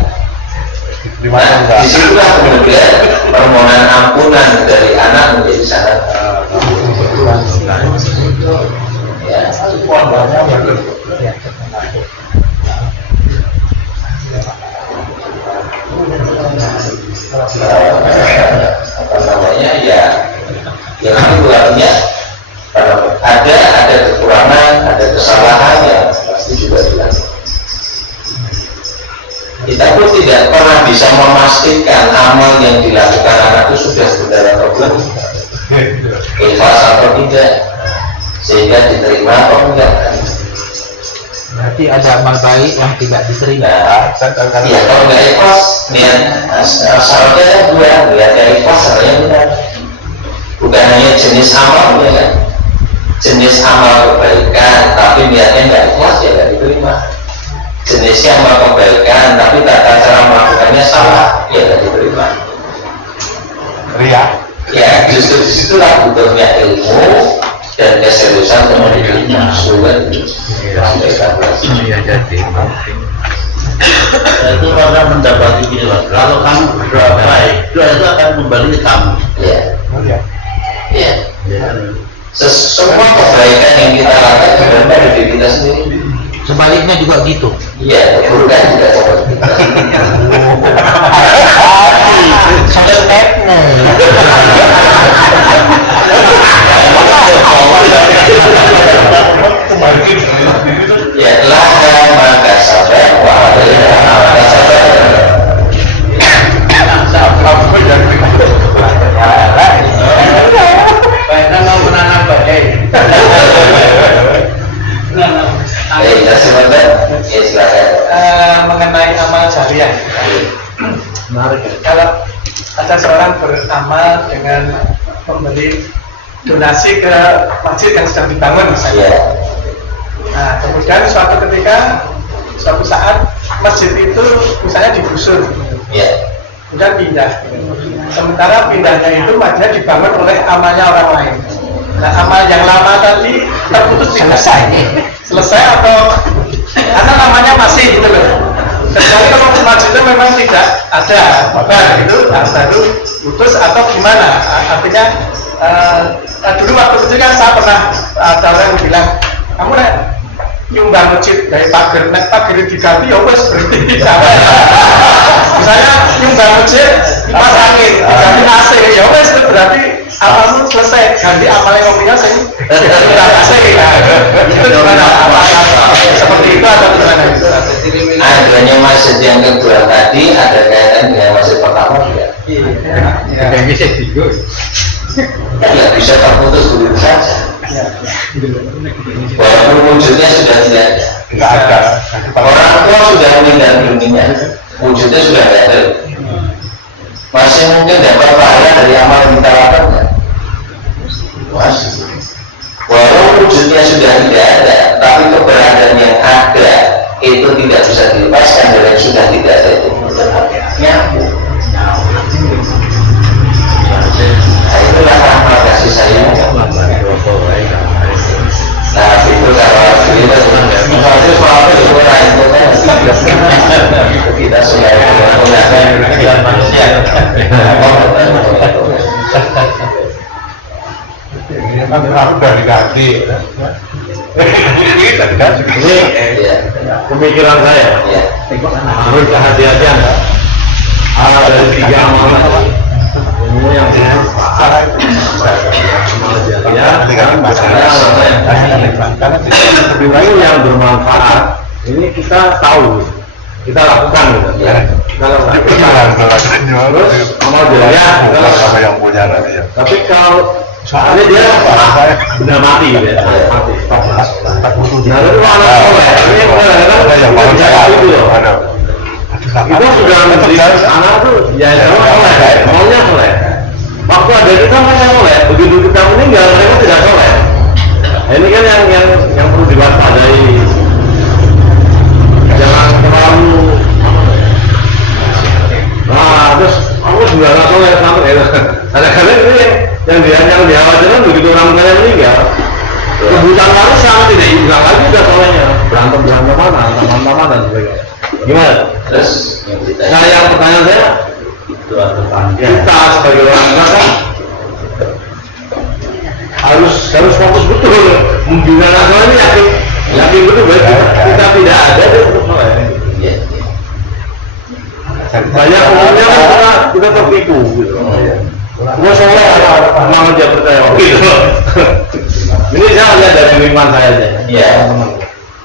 Nah, disitulah kemudian permohonan ampunan dari anak menjadi sangat ya. Apa namanya ya? Yang itu artinya ada kekurangan, ada kesalahan yang pasti juga dilakukan. Kita pun tidak pernah bisa memastikan amal yang dilakukan anak itu sudah benar atau belum, ikhlas atau tidak, sehingga diterima atau enggak. Berarti ada amal baik yang tidak diterima. Ya kalau enggak ikhlas, niat syaratnya dua, niatnya ikhlas, syaratnya benar. Bukan hanya jenis amal, ya kan? Jenis amal kebaikan, tapi niatnya enggak ikhlas, ya enggak diterima. Jenisnya amal kebaikan tapi tata cara melakukannya salah, ya tidak diterima. Ria. Ya justru disitulah butuhnya ilmu dan keseriusan kemudian sulit sampaikan. Iya jadi. Itu karena mendapati gini Mas, kalau kamu berdoa baik, doa itu akan kembali ke kamu. Ya, Ria. ya. Semua kebaikan yang kita lakukan sebenarnya dari diri kita sendiri. Sebaliknya juga gitu. Iya, keburukan juga seperti itu. Sosmednya. Ya, laha maka sabar, wa'alaiha maka sabar. Baiklah mau menanam baik. Baik, kita sebentar. Ya, silakan. Mengenai amal jariah. Kalau ada seorang beramal dengan memberi donasi ke masjid yang sedang dibangun misalnya. Iya. Nah, kemudian suatu saat masjid itu misalnya digusur, Iya. kemudian pindah. Sementara pindahnya itu masjid dibangun oleh amalnya orang lain. Nah, amal yang lama tadi terputus tidak? Selesai atau karena namanya masih gitu loh. Kecuali kalau majunya memang tidak ada kabar itu baru putus atau gimana. Artinya dulu waktu itu kan saya pernah ada orang yang bilang, kamu nek nyumbang masjid dari pagar, nek pagar diganti ya wes berarti misalnya nyumbang masjid kipas angin diganti AC ya wes itu berarti amalmu selesai, ganti amalnya kopinya sih tidak AC. Itu gimana? Apakah seperti itu atau gimana? Adanya masjid yang kedua tadi ada kaitan dengan masjid pertama juga. Yang bisa tidur. Tidak bisa terputus begitu saja. Walaupun wujudnya sudah tidak ada. Nggak ada. Orang tua sudah meninggal dunia, wujudnya sudah tidak ada. Masih mungkin dapat pahala dari amal yang kita lakukan. Masih. Walau wujudnya sudah tidak ada, tapi keberadaan yang ada itu tidak bisa dilepaskan dari yang sudah tidak ada itu. Nyambung. Nah, itulah rahmat kasih sayang. Nah, itu kalau kita kita sudah menggunakan manusia. Ini kan aku dari kaki. Ini pemikiran saya. Harus hati-hatian. Dari 3 amalan semua yang bermanfaat, amal jariah, ini yang bermanfaat. Ini kita tahu, kita lakukan gitu. Kita lakukan. Terus amal jariah kita lakukan. Yang punya nanti ya. Tapi kalau soalnya dia benda mati gitu ya, mati. Nah itu anak soleh, ini kadang-kadang itu loh. Kita sudah memberi anak tuh ya soleh, maunya soleh. Waktu ada kita mereka soleh, begitu kita meninggal mereka tidak soleh. Nah, ini kan yang perlu diwaspadai. Jangan terlalu. Nah terus aku sudah nggak soleh sampai itu. Kadang-kadang ini yang dikhawatirkan begitu orang tuanya meninggal, kebutuhan lalu sangat tidak hilang lagi udah solehnya, berantem mana, teman-teman dan sebagainya. Gimana? Terus Nah yang pertanyaan saya, kita sebagai orang tua kan harus fokus betul membina anak soleh ini yakin betul baik kita tidak ada di untuk soleh. Banyak umumnya kan kita tertipu gitu. Gue soleh memang aja percaya gitu. Ini saya lihat dari lingkungan saya aja. Iya.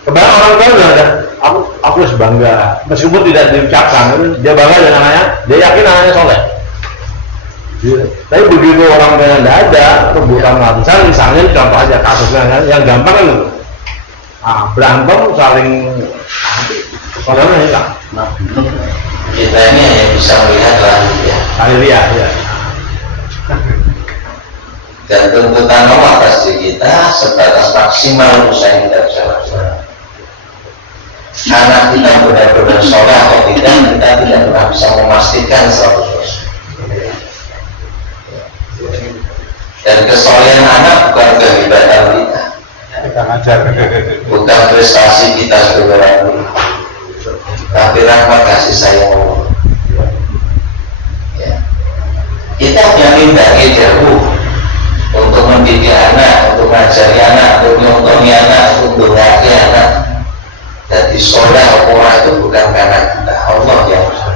Kebanyakan orang tua udah ada. Aku harus bangga, meskipun tidak diucapkan, dia bangga dengan anaknya, dia yakin anaknya soleh. Tapi begitu orang tuanya tidak ada, kebutuhan ratusan, misalnya contoh aja kasusnya yang gampang kan itu. Nah, berantem saling saudaranya hilang. kita ini hanya bisa melihat lahiriah. Lahiriah ya. Dan tuntutan Allah atas diri kita sebatas maksimal usaha yang kita bisa lakukan. Anak kita benar-benar soleh atau tidak, kita tidak pernah bisa memastikan 100%. Dan kesolehan anak bukan kehebatan kita, Kita ngajar. bukan prestasi kita sebagai orang tua, tapi rahmat kasih sayang Allah. Ya. Kita hanya minta jauh untuk mendidik anak, untuk mengajari anak, untuk menyontoni anak, untuk mengajari anak. Jadi soleh orang itu bukan karena kita, Allah yang ya.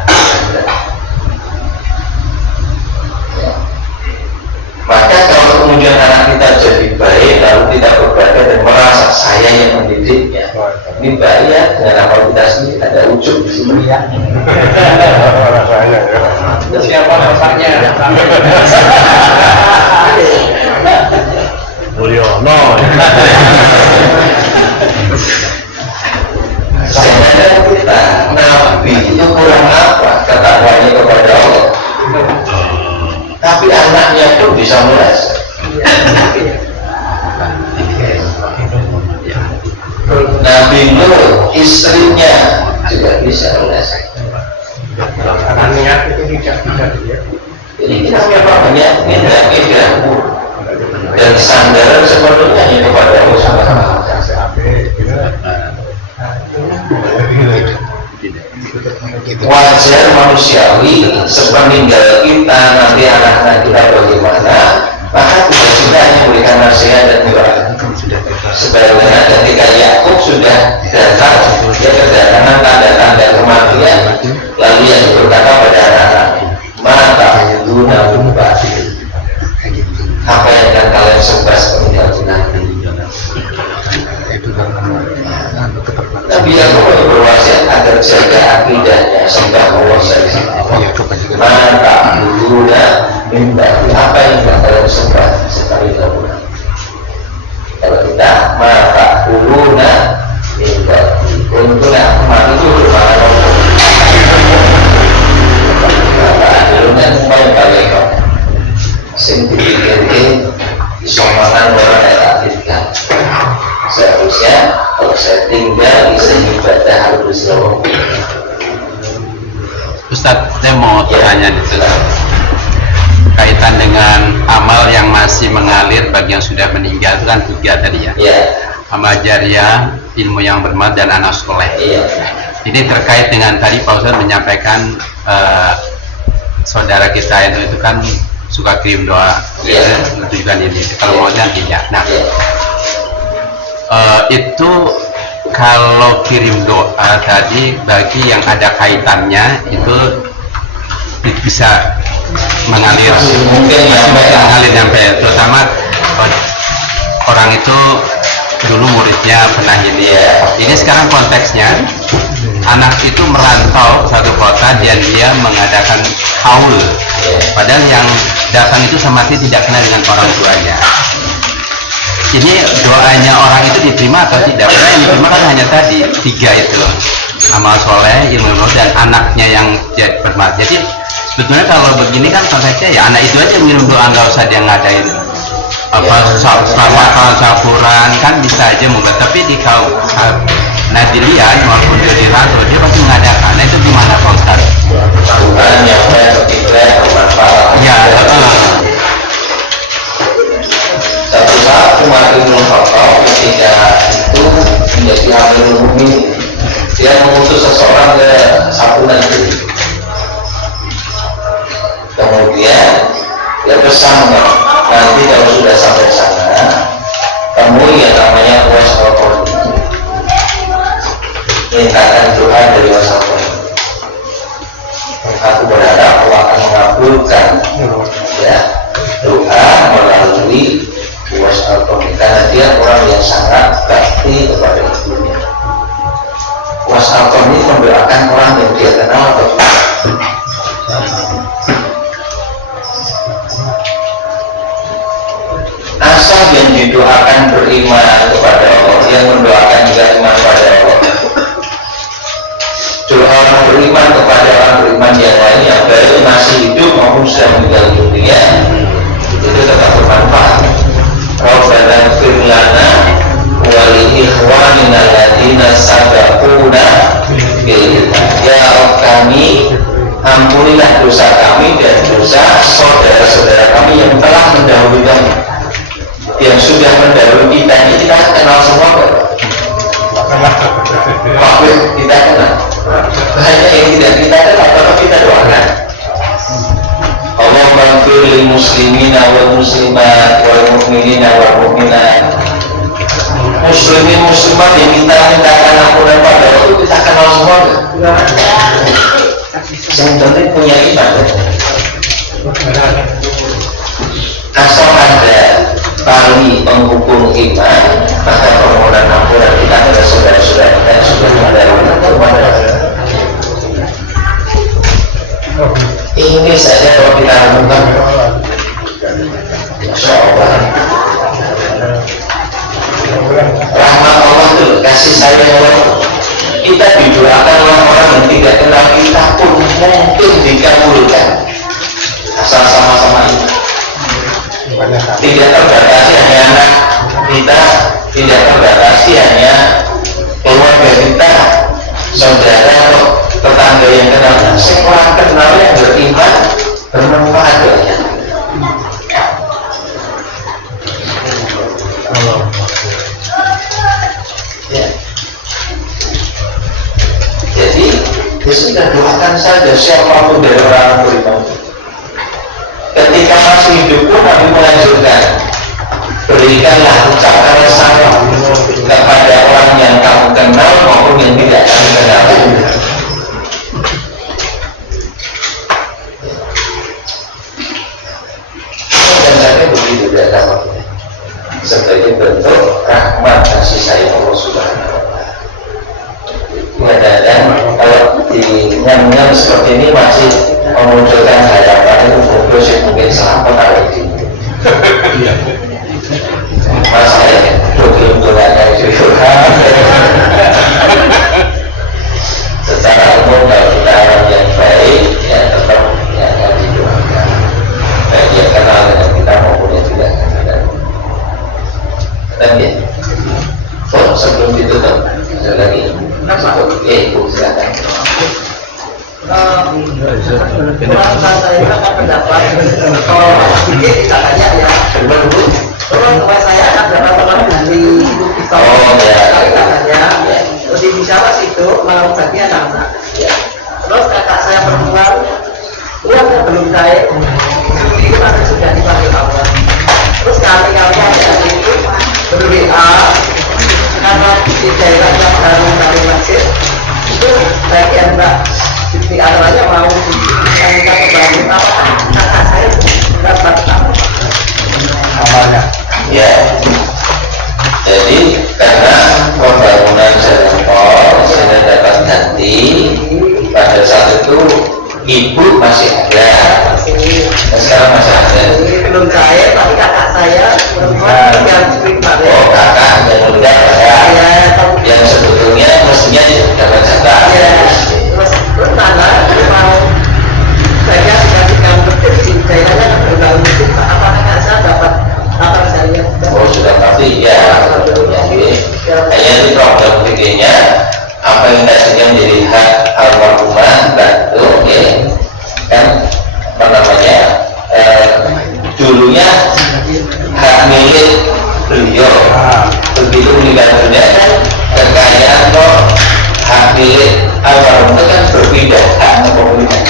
Maka kalau kemudian anak kita jadi baik lalu tidak berbeda dan merasa saya yang mendidiknya, ini baik ya dengan amal kita sendiri, ada ujung di sini. Rasanya ya. Siapa rasanya? Mulyono. Sebenarnya kita Nabi itu kurang apa ketakwanya kepada Allah, tapi anaknya pun bisa merasa. Nabi Nuh istrinya juga bisa merasa. Karena niat itu tidak ya. Jadi kita memang banyak minta dan sandaran sepenuhnya hanya kepada Allah Subhanahu wa Ta'ala. wajar manusiawi sepeninggal kita nanti anak-anak kita bagaimana, maka Tuhan juga hanya memberikan nasihat dan doa. Sebagaimana ketika Yakub sudah datang, dia kedatangan tanda-tanda kematian, lalu yang berkata pada anak-anak, mata guna apa yang akan kalian sembah sepeninggal nanti. Nabi Yakub berwasiat agar jaga akidahnya, sembah Allah saja. Mata guna apa yang akan kalian sembah sepeninggal nanti. Kalau kita mata guna untuk mati itu bermakna dengan umum kalian sing dipikirkan disomangan orang yang aktifkan. Seharusnya kalau saya tinggal bisa ibadah harus selalu. Ustadz, saya mau tanya itu kaitan dengan amal yang masih mengalir bagi yang sudah meninggal itu kan 3 tadi ya. Iya. Amal jariah, ilmu yang bermanfaat dan anak soleh. Iya. Ini terkait dengan tadi Pak Ustadz menyampaikan saudara kita itu kan suka kirim doa, menunjukkan ini. Kalau mau tidak. Nah, itu kalau kirim doa tadi bagi yang ada kaitannya itu bisa mengalir, mengalir sampai terutama orang itu dulu muridnya pernah ini sekarang konteksnya anak itu merantau satu kota dan dia mengadakan haul, padahal yang datang itu sama sekali tidak kenal dengan orang tuanya. Ini doanya orang itu diterima atau tidak? Karena yang diterima kan hanya tadi 3 itu, amal soleh, ilmu dan anaknya yang bermanfaat. Jadi sebetulnya kalau begini kan konteksnya ya anak itu aja minum doa, nggak usah dia ngadain selawatan, syakuran, kan bisa aja mungkin. Tapi di kaum Nadilian maupun di Rasul dia pasti mengadakan. Nah itu gimana Pak Ustaz? Tuhan yang berkiblat bermanfaat. Ya, Satu saat Umar bin Khattab ketika itu menjadi Amirul Mukminin, dia mengutus seseorang ke satu negeri. Kemudian dia pesan, nanti kalau sudah sampai sana temui yang namanya Uwais al-Qarni, mintakan doa dari Uwais al-Qarni. Aku berharap Allah akan mengabulkan ya doa melalui Uwais al-Qarni karena dia orang yang sangat bakti kepada ibunya. Uwais al-Qarni mendoakan orang yang dia kenal atau tidak? Asal yang didoakan beriman kepada Allah, yang mendoakan juga iman kepada Allah. Doa orang beriman kepada orang beriman yang lain yang baik masih hidup maupun sudah meninggal dunia itu tetap bermanfaat. Rabbana ighfir lana wa li ikhwanina alladziina sabaquna bil iman. Ya Rabb kami, ampunilah dosa kami dan dosa saudara-saudara kami yang telah mendahului kami. Yang sudah mendahului kita ini kita kenal semua Pak. Kita kenal. Hanya yang tidak kita kenal tetap kita doakan. Allahumma ighfir lil muslimina wal muslimat wal mu'minina wal mu'minat. Muslimin muslimat yang kita mintakan ampunan pada itu kita kenal semua. Yang penting punya iman. Asal ada tali penghubung iman, maka permohonan ampunan kita kepada saudara-saudara kita yang sudah mendahului. Ini saja kalau kita renungkan, Masya Allah, rahmat Allah itu kasih sayang Allah. Kita didoakan orang-orang yang tidak kenal kita pun mungkin dikabulkan asal sama-sama ini. Tidak terbatasi hanya anak kita, tidak terbatasi hanya keluarga kita, saudara atau tetangga yang kenal. Orang kenal yang beriman bermanfaat banyak. Ya. Jadi Ya sudah, doakan saja siapapun dari orang beriman. Ketika masih hidup pun Nabi menganjurkan, berikanlah ucapan salam kepada orang yang kamu kenal maupun yang tidak kamu kenal. Dan saya begitu tidak sebagai bentuk rahmat kasih sayang Allah Subhanahu wa Ta'ala. Dan kalau dinyam-nyam seperti ini masih memunculkan harapan itu mungkin selamat kalau ini. Mas saya belum gunakan curhat. Secara umum kalau kita orang yang baik, ya tetap ya akan didoakan. Baik yang kenal dengan kita maupun yang tidak kenal. Dan ya, sebelum ditutup ada lagi. Ibu silakan. Orang saya akan pendapat kalau sedikit tidak banyak ya. Orang tua saya akan dapat teman dari ibu kita. Tidak banyak. Terus di Jawa situ malam tadi anak-anak. Terus kakak saya perempuan, uangnya belum naik. Itu masih sudah dipanggil Allah. Terus kami ada itu ber-WA karena di daerah yang baru dari masjid itu bagian mbak di antaranya mau kita kembali apa kakak saya dapat awalnya. Ya, jadi karena pembangunan jalan tol sudah dapat ganti, pada saat itu ibu masih ada, dan sekarang masih ada. belum cair tapi kakak saya perempuan yang pribadi. Oh, kakak yang udah ada, yang sebetulnya mestinya dapat jatah. Terus mana mau saya sudah tinggal betul di daerahnya berbau musik apa kakak saya dapat apa saya Oh, sudah pasti ya. Hanya itu problem berikutnya apa yang tadinya menjadi hak almarhumah bantu, ya kan apa namanya dulunya hak milik beliau, begitu meninggal dunia kan kekayaan kok hak milik almarhum itu kan berpindah hak kepemilikan.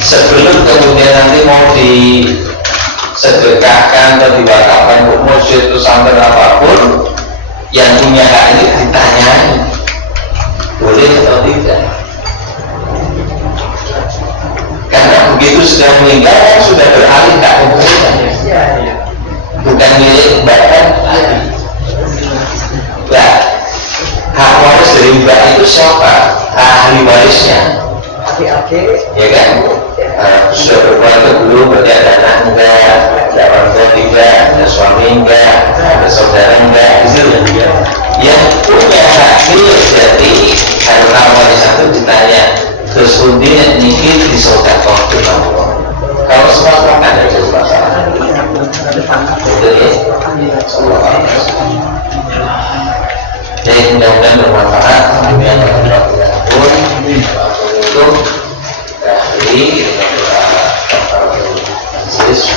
Sebelum kemudian nanti mau disedekahkan atau diwakafkan untuk masjid atau pesantren apapun, yang punya hak ini ditanyai boleh atau tidak. Karena begitu sudah meninggal kan sudah beralih hak kepemilikan, bukan milik mbak lagi. Nah, hak waris dari mbak itu siapa? Ahli warisnya, adik-adik ya kan? Sudah berkeluarga belum, berarti ada anak enggak, ada orang tua tidak, ada suami enggak, ada saudara enggak, gitu. Yang punya hak milik jadi harta warisan itu ditanya, terus kemudian niki disodakoh ke Allah. Kalau semua kan ada masalah. Betul ya? Jadi mudah-mudahan bermanfaat. Yang bermanfaat pun itu akhiri dengan doa. Yesus